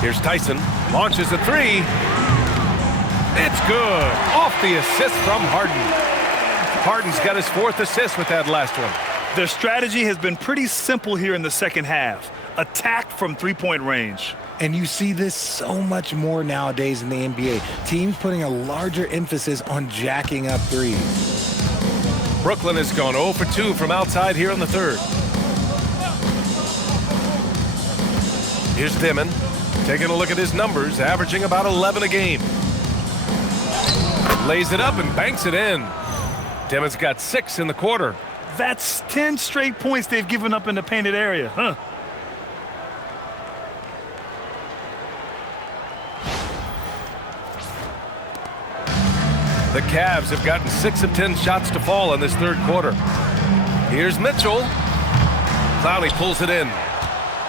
Here's Tyson. Launches a 3. It's good. Off the assist from Harden. Harden's got his 4th assist with that last one. Their strategy has been pretty simple here in the second half. Attack from three-point range. And you see this so much more nowadays in the NBA. Teams putting a larger emphasis on jacking up threes. Brooklyn has gone 0 for 2 from outside here in the third. Here's Dimon. Taking a look at his numbers, averaging about 11 a game. Lays it up and banks it in. Dimon's got 6 in the quarter. That's 10 straight points they've given up in the painted area, huh? The Cavs have gotten 6 of 10 shots to fall in this third quarter. Here's Mitchell. Clowney pulls it in.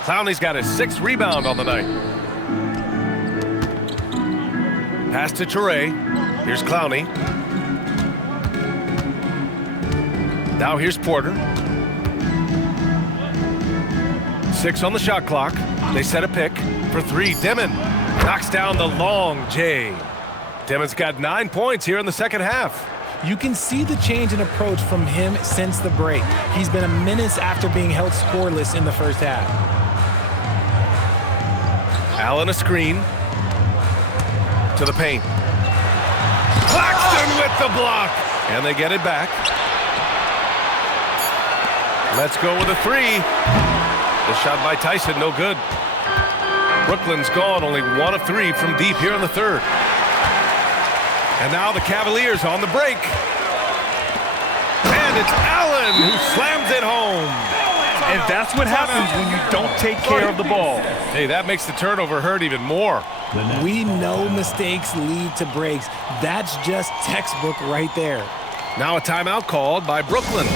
Clowney's got his 6th rebound on the night. Pass to Toure. Here's Clowney. Now here's Porter. 6 on the shot clock. They set a pick for 3. Dimon knocks down the long J. Dimon's got 9 points here in the second half. You can see the change in approach from him since the break. He's been a menace after being held scoreless in the first half. Allen a screen. To the paint. Claxton with the block. And they get it back. Let's go with a 3. The shot by Tyson, no good. Brooklyn's gone only 1 of 3 from deep here in the third. And now the Cavaliers on the break. And it's Allen who slams it home. And that's what happens when you don't take care of the ball. Hey, that makes the turnover hurt even more. We know mistakes lead to breaks. That's just textbook right there. Now a timeout called by Brooklyn.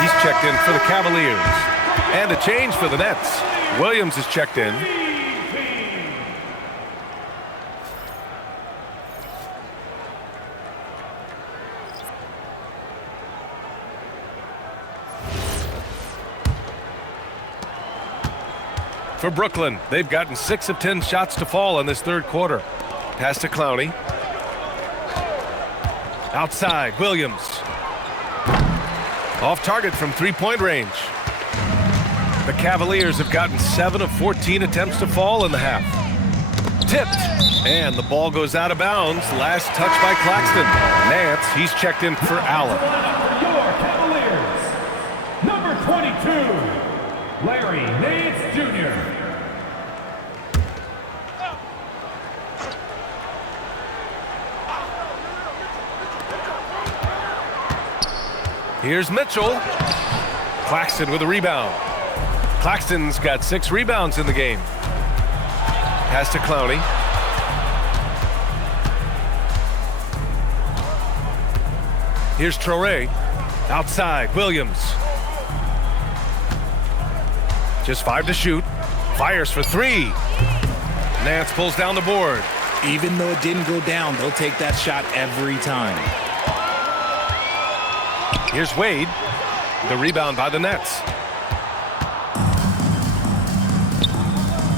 He's checked in for the Cavaliers. And a change for the Nets. Williams is checked in. for Brooklyn. They've gotten 6 of 10 shots to fall in this third quarter. Pass to Clowney. Outside, Williams. Off target from three-point range. The Cavaliers have gotten 7 of 14 attempts to fall in the half. Tipped, and the ball goes out of bounds. Last touch by Claxton. Nance, he's checked in for Allen. Your Cavaliers, number 22, Larry Nance Jr. Here's Mitchell. Claxton with a rebound. Claxton's got 6 rebounds in the game. Pass to Clowney. Here's Traore. Outside, Williams. Just 5 to shoot. Fires for 3. Nance pulls down the board. Even though it didn't go down, they'll take that shot every time. Here's Wade. The rebound by the Nets.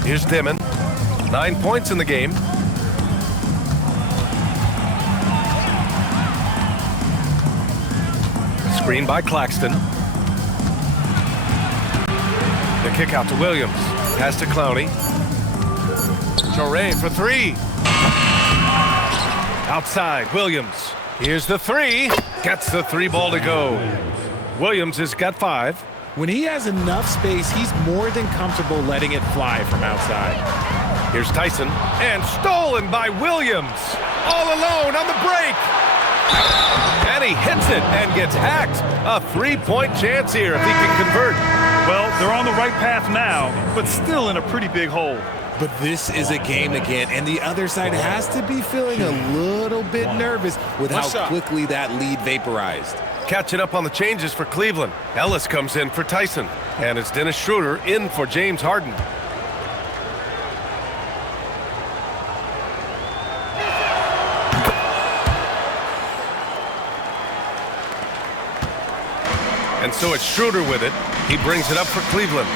Here's Dimon. 9 points in the game. Screen by Claxton. The kick out to Williams. Pass to Clowney. Traore for 3. Outside, Williams. Here's the 3. Gets the 3 ball to go. Williams has got 5. When he has enough space, he's more than comfortable letting it fly from outside. Here's Tyson. And stolen by Williams. All alone on the break. And he hits it and gets hacked. A 3-point chance here if he can convert. Well, they're on the right path now, but still in a pretty big hole. But this is a game again, and the other side has to be feeling a little bit nervous with how quickly that lead vaporized. Catching up on the changes for Cleveland. Ellis comes in for Tyson. And it's Dennis Schroeder in for James Harden. And so it's Schroeder with it. He brings it up for Cleveland.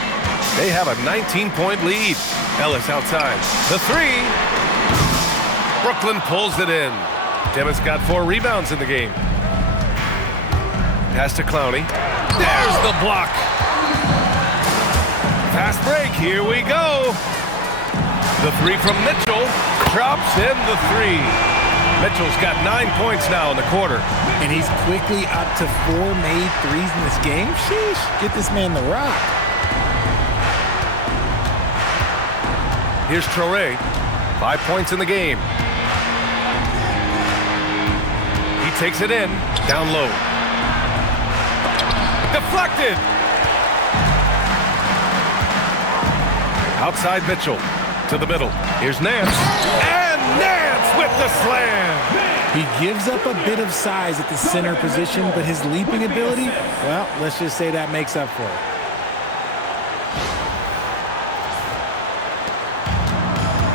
They have a 19-point lead. Ellis outside. The 3. Brooklyn pulls it in. Dimmon's got 4 rebounds in the game. Pass to Clowney. There's the block. Fast break. Here we go. The 3 from Mitchell. Drops in the 3. Mitchell's got 9 points now in the quarter. And he's quickly up to 4 made threes in this game. Sheesh. Get this man the rock. Here's Traore. 5 points in the game. He takes it in. Down low. Deflected. Outside Mitchell. To the middle. Here's Nance. And Nance with the slam. He gives up a bit of size at the center position, but his leaping ability, well, let's just say that makes up for it.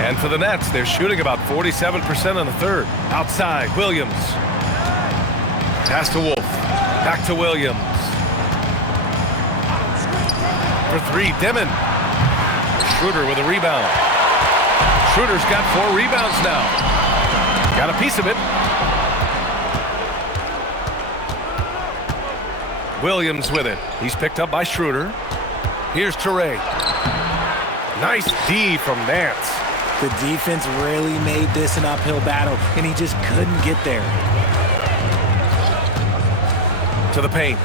And for the Nets, they're shooting about 47% in the third. Outside, Williams. Pass to Wolf. Back to Williams. For 3, Dimon. Schroeder with a rebound. Schroeder's got 4 rebounds now. Got a piece of it. Williams with it. He's picked up by Schroeder. Here's Traore. Nice D from Nance. The defense really made this an uphill battle, and he just couldn't get there. To the paint.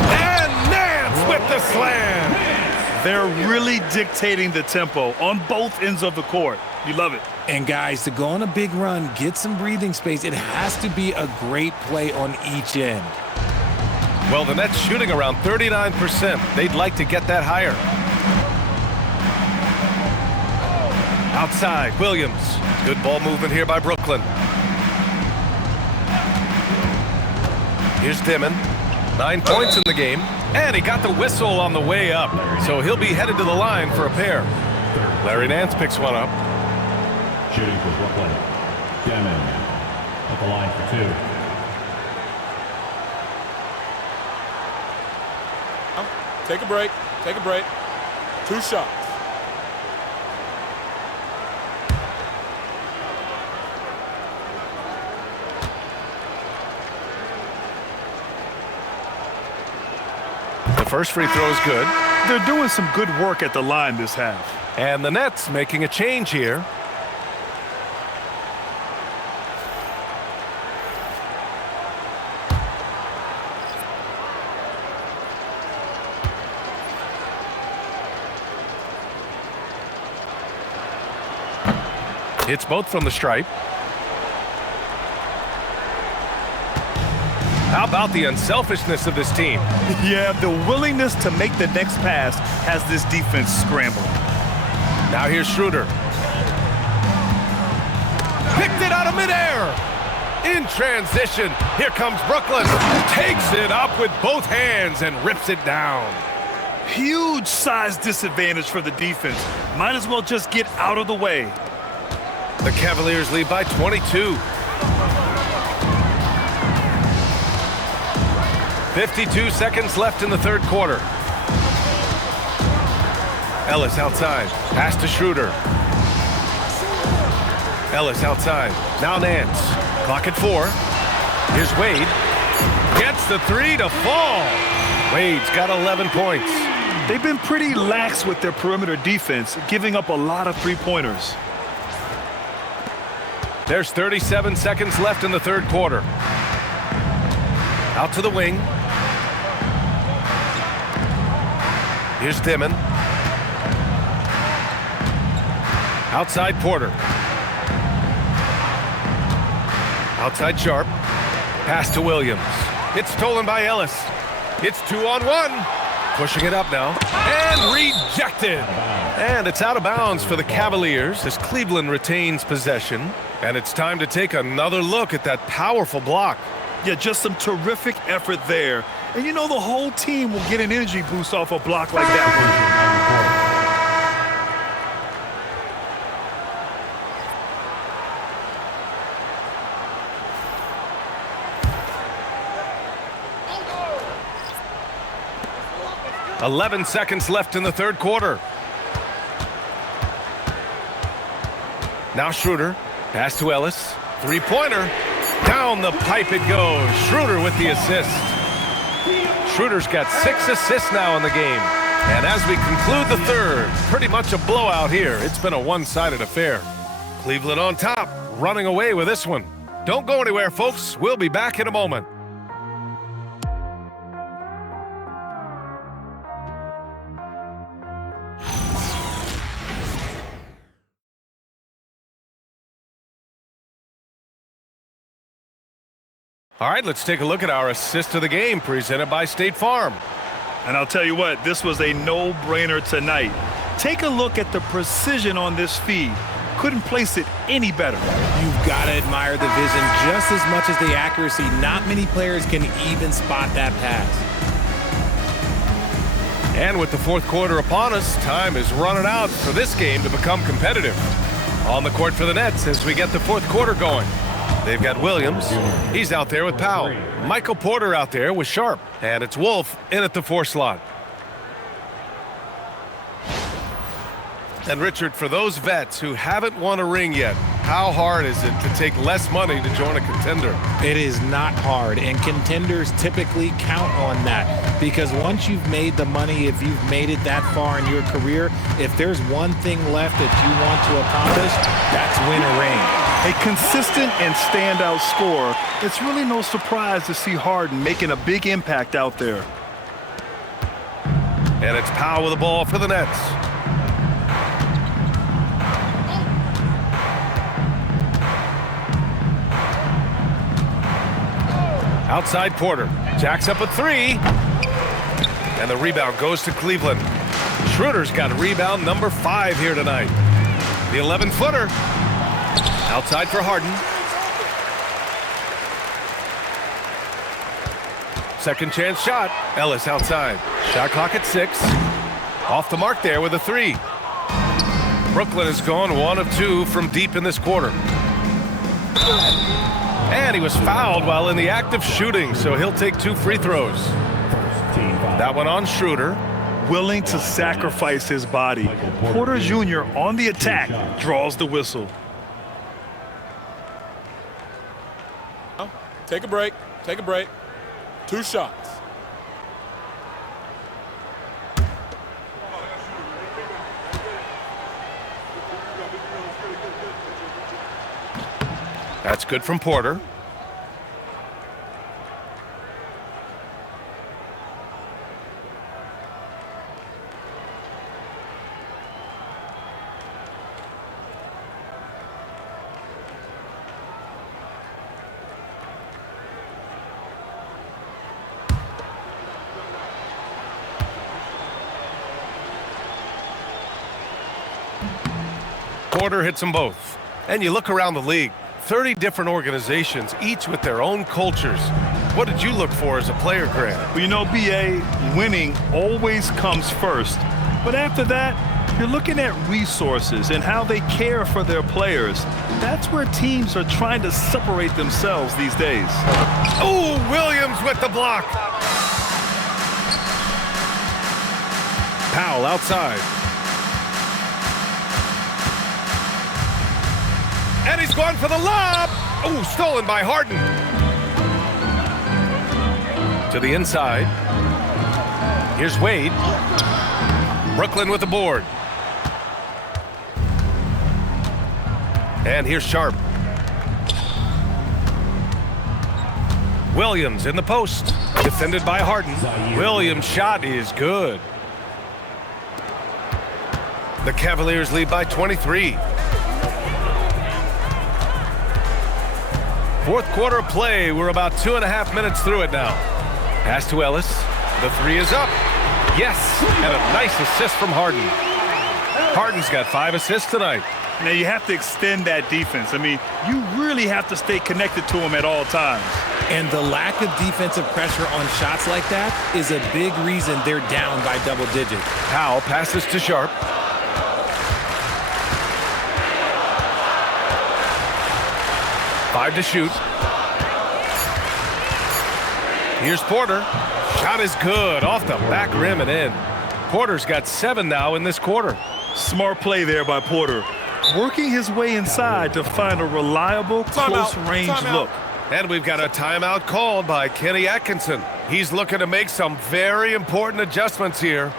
And Nance with the slam. They're really dictating the tempo on both ends of the court. You love it. And guys, to go on a big run, get some breathing space, it has to be a great play on each end. Well, the Nets shooting around 39%. They'd like to get that higher. Outside, Williams. Good ball movement here by Brooklyn. Here's Dimon. 9 points in the game. And he got the whistle on the way up. So he'll be headed to the line for a pair. Larry Nance picks one up. Shooting for Brooklyn. Dimon at the line for 2. Take a break. Take a break. 2 shots. first free throw is good. They're doing some good work at the line this half. And the Nets making a change here. Hits both from the stripe. How about the unselfishness of this team? Yeah, the willingness to make the next pass has this defense scrambling. Now here's Schroeder. Picked it out of midair. In transition, here comes Brooklyn. Takes it up with both hands and rips it down. Huge size disadvantage for the defense. Might as well just get out of the way. The Cavaliers lead by 22. 52 seconds left in the third quarter. Ellis outside. Pass to Schroeder. Ellis outside. Now Nance. Clock at 4. Here's Wade. Gets the three to fall. Wade's got 11 points. They've been pretty lax with their perimeter defense, giving up a lot of three-pointers. There's 37 seconds left in the third quarter. Out to the wing. Here's Dimon. Outside Porter. Outside Sharp. Pass to Williams. It's stolen by Ellis. It's 2-on-1. Pushing it up now. And rejected. And it's out of bounds for the Cavaliers as Cleveland retains possession. And it's time to take another look at that powerful block. Yeah, just some terrific effort there. And you know the whole team will get an energy boost off a block like that one. 11 seconds left in the third quarter. Now Schroeder. Pass to Ellis. Three-pointer. Down the pipe it goes. Schroeder with the assist. Schroeder's got 6 assists now in the game. And as we conclude the third, pretty much a blowout here. It's been a one-sided affair. Cleveland on top, running away with this one. Don't go anywhere, folks. We'll be back in a moment. All right, let's take a look at our assist of the game presented by State Farm. And I'll tell you what, this was a no-brainer tonight. Take a look at the precision on this feed. Couldn't place it any better. You've got to admire the vision just as much as the accuracy. Not many players can even spot that pass. And with the fourth quarter upon us, time is running out for this game to become competitive. On the court for the Nets as we get the fourth quarter going. They've got Williams. He's out there with Powell. Michael Porter out there with Sharp. And it's Wolf in at the 4 slot. And Richard, for those vets who haven't won a ring yet, how hard is it to take less money to join a contender? It is not hard, and contenders typically count on that because once you've made the money, if you've made it that far in your career, if there's one thing left that you want to accomplish, that's win a ring. A consistent and standout scorer. It's really no surprise to see Harden making a big impact out there. And it's Powell with the ball for the Nets. Outside Porter. Jacks up a 3. And the rebound goes to Cleveland. Schroeder's got rebound number 5 here tonight. The 11-footer. Outside for Harden. Second chance shot. Ellis outside. Shot clock at 6. Off the mark there with a 3. Brooklyn has gone 1 of 2 from deep in this quarter. And he was fouled while in the act of shooting, so he'll take 2 free throws. That one on Schroeder. Willing to sacrifice his body. Porter Jr. on the attack draws the whistle. Take a break. Take a break. 2 shots. That's good from Porter. Porter hits them both. And you look around the league, 30 different organizations, each with their own cultures. What did you look for as a player, Grant? Well, you know, BA, winning always comes first. But after that, you're looking at resources and how they care for their players. That's where teams are trying to separate themselves these days. Oh, Williams with the block. Powell outside. And he's going for the lob. Oh, stolen by Harden. To the inside. Here's Wade. Brooklyn with the board. And here's Sharp. Williams in the post. Defended by Harden. Williams' shot is good. The Cavaliers lead by 23. Fourth quarter of play. We're about 2.5 minutes through it now. Pass to Ellis. The three is up. Yes, and a nice assist from Harden. Harden's got 5 assists tonight. Now, you have to extend that defense. I mean, you really have to stay connected to him at all times. And the lack of defensive pressure on shots like that is a big reason they're down by double digits. Powell passes to Sharp. Five to shoot. Here's Porter. Shot is good off the back rim and in. Porter's got 7 now in this quarter. Smart play there by Porter. Working his way inside to find a reliable, close-range look. And we've got a timeout called by Kenny Atkinson. He's looking to make some very important adjustments here.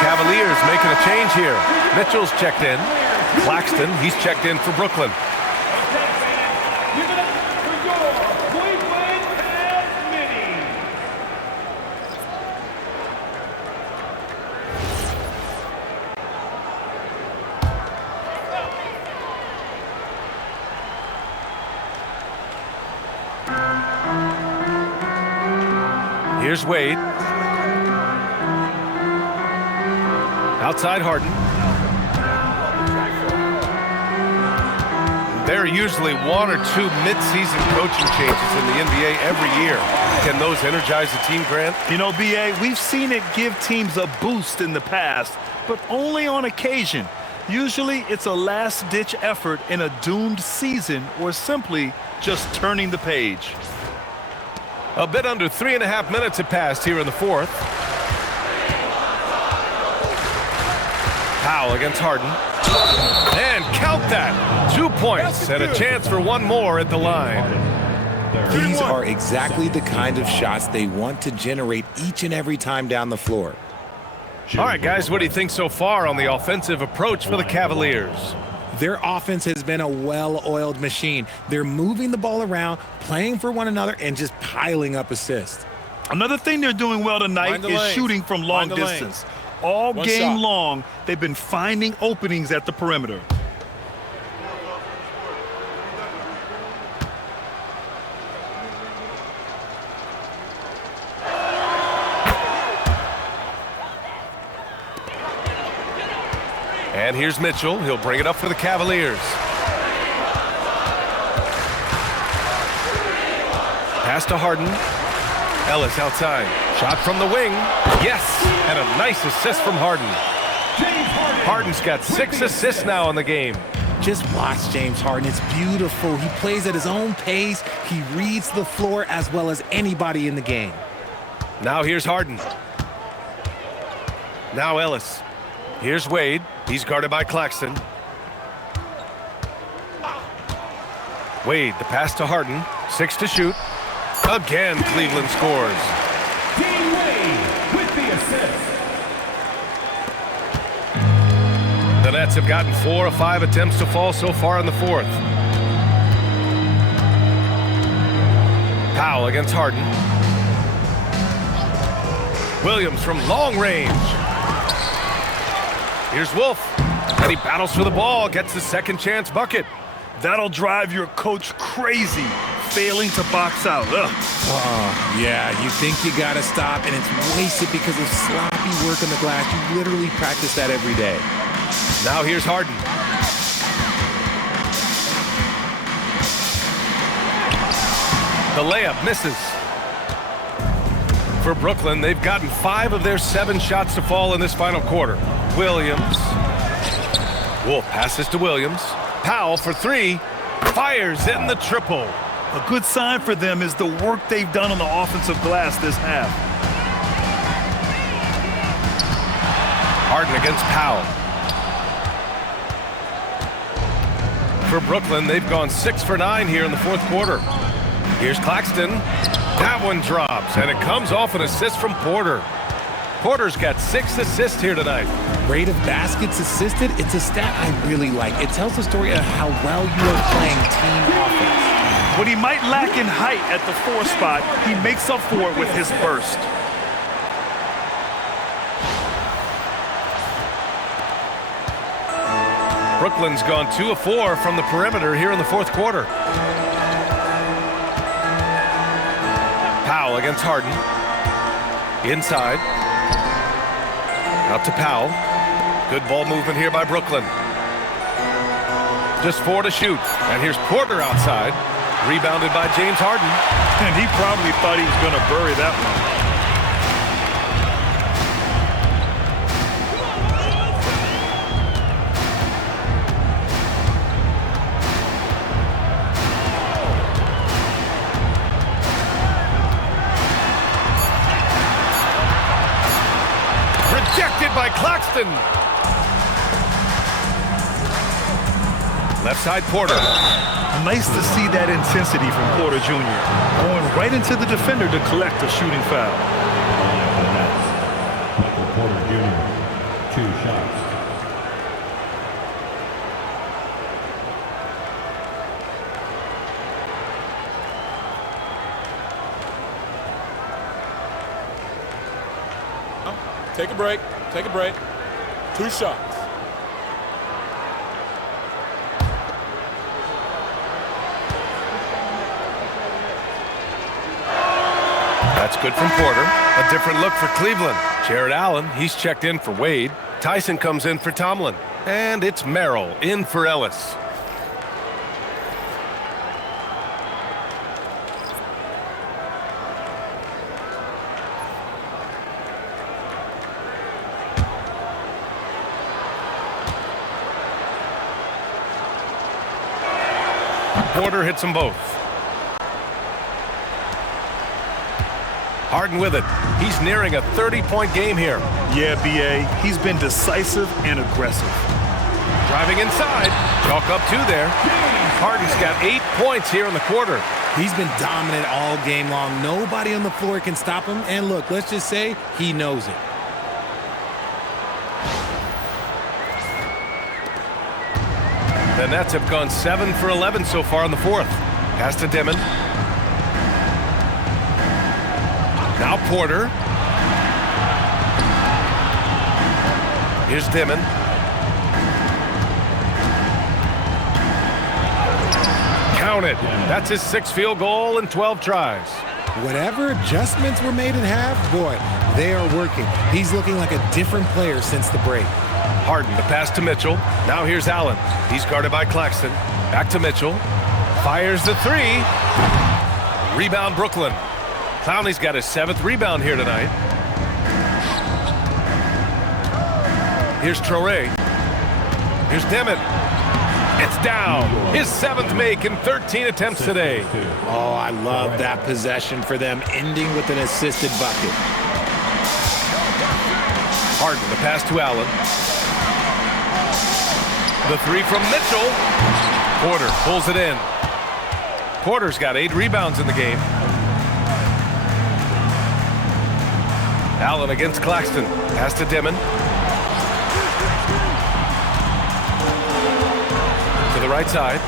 Cavaliers making a change here. Mitchell's checked in. Claxton, he's checked in for Brooklyn. Here's Wade. Outside Harden. There are usually 1 or 2 mid-season coaching changes in the NBA every year. Can those energize the team, Grant? You know, BA, we've seen it give teams a boost in the past, but only on occasion. Usually it's a last-ditch effort in a doomed season or simply just turning the page. A bit under 3.5 minutes have passed here in the fourth. Powell against Harden. And count that. 2 points and a chance for one more at the line. These are exactly the kind of shots they want to generate each and every time down the floor. All right, guys, what do you think so far on the offensive approach for the Cavaliers? Their offense has been a well-oiled machine. They're moving the ball around, playing for one another, and just piling up assists. Another thing they're doing well tonight is shooting from long distance. All game long, they've been finding openings at the perimeter. And here's Mitchell. He'll bring it up for the Cavaliers. Pass to Harden. Ellis outside. Shot from the wing. Yes! And a nice assist from Harden. Harden's got 6 assists now in the game. Just watch James Harden. It's beautiful. He plays at his own pace. He reads the floor as well as anybody in the game. Now here's Harden. Now Ellis. Here's Wade. He's guarded by Claxton. Wade, the pass to Harden. 6 to shoot. Again, Cleveland scores. D-Wade with the assist. The Nets have gotten 4 of 5 attempts to fall so far in the fourth. Powell against Harden. Williams from long range. Here's Wolf. And he battles for the ball, gets the second chance bucket. That'll drive your coach crazy, failing to box out. Yeah, you think you got to stop, and it's wasted because of sloppy work on the glass. You literally practice that every day. Now here's Harden. The layup misses. For Brooklyn, they've gotten 5 of their 7 shots to fall in this final quarter. Williams. Wolf passes to Williams. Powell for 3. Fires in the triple. A good sign for them is the work they've done on the offensive glass this half. Harden against Powell. For Brooklyn, they've gone 6 for 9 here in the fourth quarter. Here's Claxton. That one drops, and it comes off an assist from Porter. Porter's got 6 assists here tonight. Rate of baskets assisted, it's a stat I really like. It tells the story of how well you are playing team offense. When he might lack in height at the 4 spot, he makes up for it with his burst. Brooklyn's gone 2 of 4 from the perimeter here in the fourth quarter. Powell against Harden. Inside. Out to Powell. Good ball movement here by Brooklyn. Just 4 to shoot. And here's Porter outside. Rebounded by James Harden. And he probably thought he was going to bury that one. By Claxton. Left side Porter. Nice to see that intensity from Porter Jr. Going right into the defender to collect a shooting foul. Michael Porter Jr., 2 shots. Take a break. Take a break. 2 shots. That's good from Porter. A different look for Cleveland. Jared Allen, he's checked in for Wade. Tyson comes in for Tomlin. And it's Merrill in for Ellis. Porter hits them both. Harden with it. He's nearing a 30-point game here. Yeah, B.A., he's been decisive and aggressive. Driving inside. Chalk up 2 there. Harden's got 8 points here in the quarter. He's been dominant all game long. Nobody on the floor can stop him. And look, let's just say he knows it. The Nets have gone 7 for 11 so far in the fourth. Pass to Dimon. Now Porter. Here's Dimon. Counted. That's his 6th field goal in 12 tries. Whatever adjustments were made at half, boy, they are working. He's looking like a different player since the break. Harden, the pass to Mitchell. Now here's Allen. He's guarded by Claxton. Back to Mitchell. Fires the 3. Rebound Brooklyn. Clowney's got his 7th rebound here tonight. Here's Traore. Here's Dimon. It's down. His 7th make in 13 attempts today. Oh, I love that possession for them, ending with an assisted bucket. Harden, the pass to Allen. The 3 from Mitchell. Porter pulls it in. Porter's got 8 rebounds in the game. Allen against Claxton. Pass to Dimon. To the right side.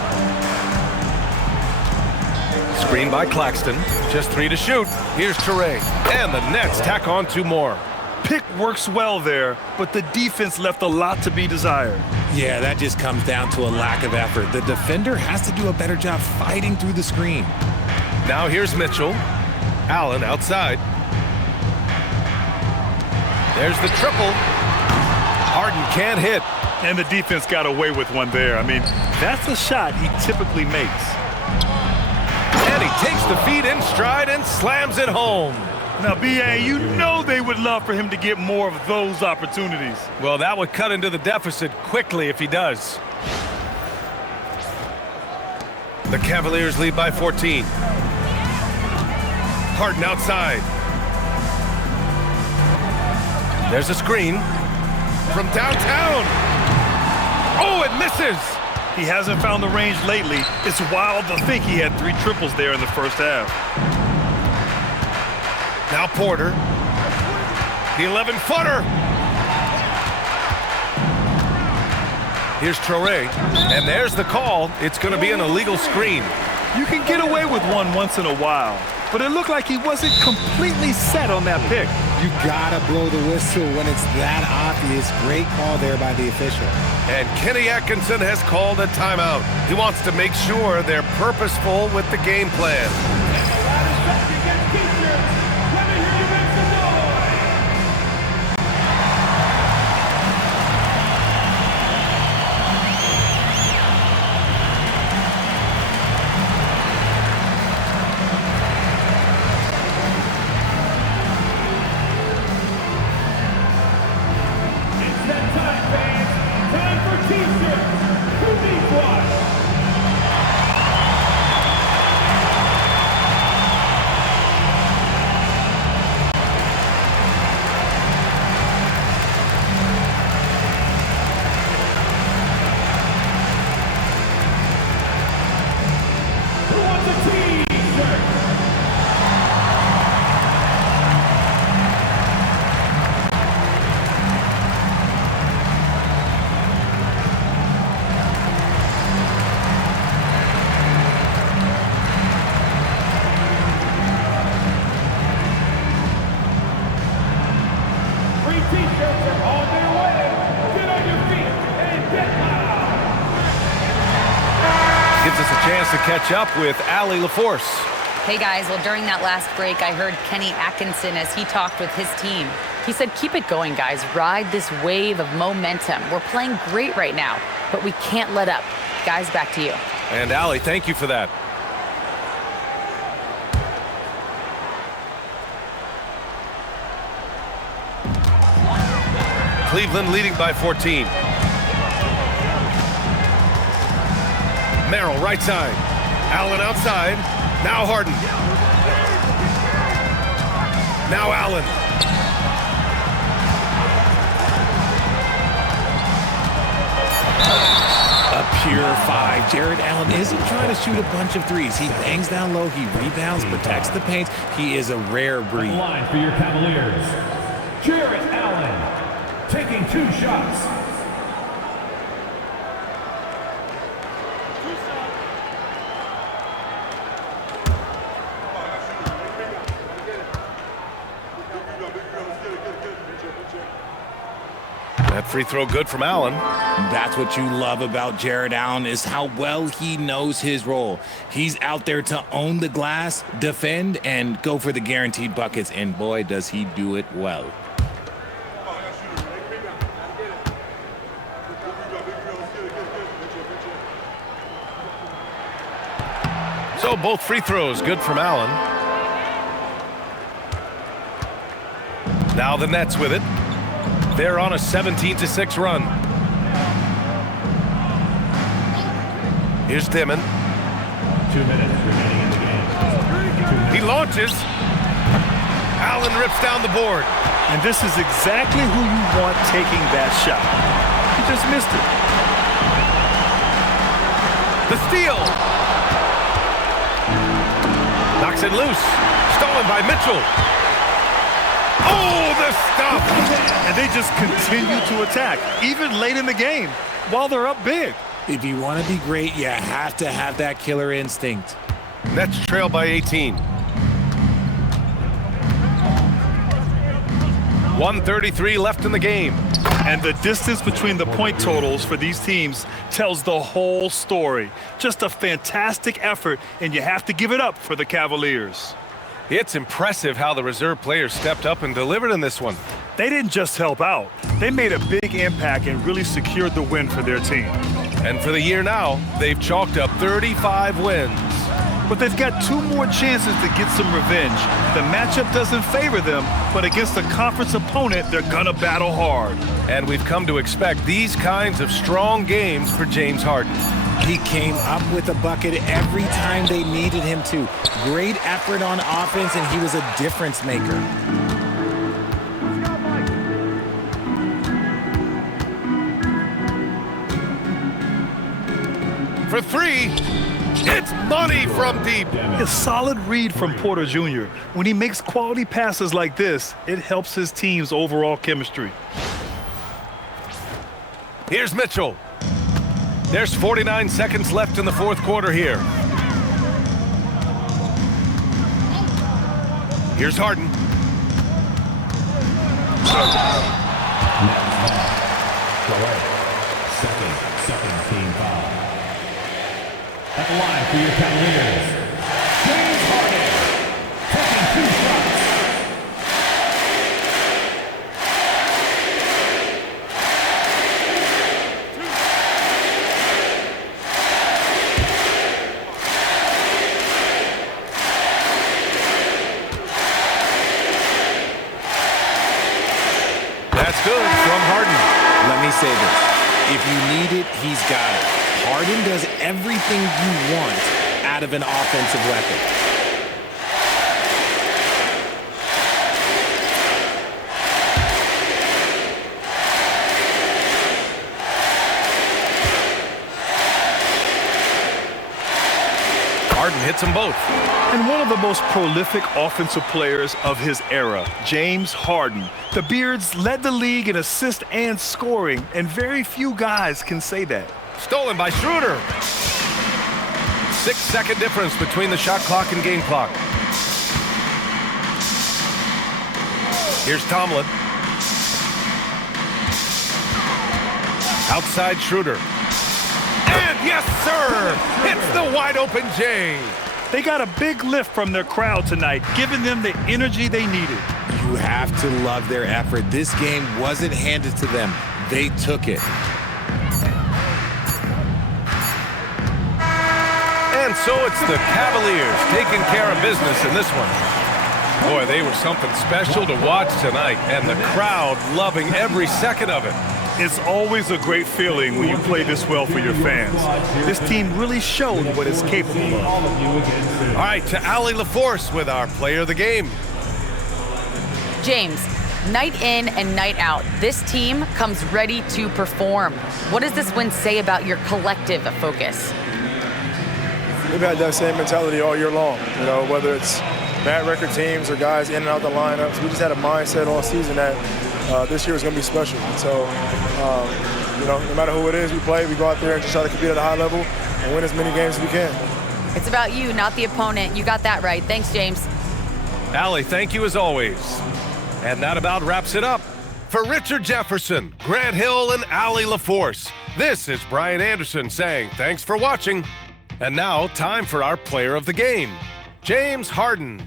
Screen by Claxton. Just 3 to shoot. Here's Traore. And the Nets tack on 2 more. Pick works well there, but the defense left a lot to be desired. Yeah, that just comes down to a lack of effort. The defender has to do a better job fighting through the screen. Now here's Mitchell. Allen outside. There's the triple. Harden can't hit. And the defense got away with one there. I mean, that's a shot he typically makes. And he takes the feed in stride and slams it home. Now, B.A., you know they would love for him to get more of those opportunities. Well, that would cut into the deficit quickly if he does. The Cavaliers lead by 14. Harden outside. There's a screen from downtown. Oh, it misses. He hasn't found the range lately. It's wild to think he had 3 triples there in the first half. Now Porter. The 11-footer. Here's Traore. And there's the call. It's going to be an illegal screen. You can get away with one once in a while, but it looked like he wasn't completely set on that pick. You gotta blow the whistle when it's that obvious. Great call there by the official. And Kenny Atkinson has called a timeout. He wants to make sure they're purposeful with the game plan. Gives us a chance to catch up with Allie LaForce. Hey guys, well during that last break I heard Kenny Atkinson as he talked with his team. He said, keep it going guys, ride this wave of momentum. We're playing great right now, but we can't let up. Guys, back to you. And Allie, thank you for that. Cleveland leading by 14. Merrill, right side. Allen outside. Now Harden. Now Allen. A pure 5. Jared Allen isn't trying to shoot a bunch of threes. He bangs down low. He rebounds, protects the paint. He is a rare breed. Line for your Cavaliers, Jared Allen, taking 2 shots. Free throw good from Allen. That's what you love about Jared Allen, is how well he knows his role. He's out there to own the glass, defend, and go for the guaranteed buckets, and boy, does he do it well. So both free throws good from Allen. Now the Nets with it. They're on a 17-6 run. Here's Dimon. 2 minutes remaining in the game. He launches. Allen rips down the board. And this is exactly who you want taking that shot. He just missed it. The steal. Knocks it loose. Stolen by Mitchell. Oh, the stuff! And they just continue to attack, even late in the game, while they're up big. If you want to be great, you have to have that killer instinct. Nets trail by 18. 1:33 left in the game. And the distance between the point totals for these teams tells the whole story. Just a fantastic effort, and you have to give it up for the Cavaliers. It's impressive how the reserve players stepped up and delivered in this one. They didn't just help out. They made a big impact and really secured the win for their team. And for the year now, they've chalked up 35 wins. But they've got 2 more chances to get some revenge. The matchup doesn't favor them, but against a conference opponent, they're gonna battle hard. And we've come to expect these kinds of strong games for James Harden. He came up with a bucket every time they needed him to. Great effort on offense, and he was a difference maker. For 3, it's money from deep. A solid read from Porter Jr. When he makes quality passes like this, it helps his team's overall chemistry. Here's Mitchell. There's 49 seconds left in the fourth quarter here. Here's Harden. Second team foul. At the line for your Cavaliers, James Harden, taking 2 shots. That's good from Harden. Let me say this. If you need it, he's got it. Harden does everything you want out of an offensive weapon. Harden hits them both. And one of the most prolific offensive players of his era, James Harden. The Beards led the league in assists and scoring, and very few guys can say that. Stolen by Schroeder. 6-second difference between the shot clock and game clock. Here's Tomlin. Outside Schroeder. And yes, sir! It's the wide open J. They got a big lift from their crowd tonight, giving them the energy they needed. You have to love their effort. This game wasn't handed to them. They took it. And so it's the Cavaliers taking care of business in this one. Boy, they were something special to watch tonight, and the crowd loving every second of it. It's always a great feeling when you play this well for your fans. This team really showed what it's capable of. All right, to Allie LaForce with our player of the game. James, night in and night out, this team comes ready to perform. What does this win say about your collective focus? We've had that same mentality all year long, you know, whether it's bad record teams or guys in and out the lineups. We just had a mindset all season that this year is going to be special. And so, you know, no matter who it is we play, we go out there and just try to compete at a high level and win as many games as we can. It's about you, not the opponent. You got that right. Thanks, James. Allie, thank you as always. And that about wraps it up. For Richard Jefferson, Grant Hill, and Allie LaForce, this is Brian Anderson saying thanks for watching. And now, time for our player of the game, James Harden.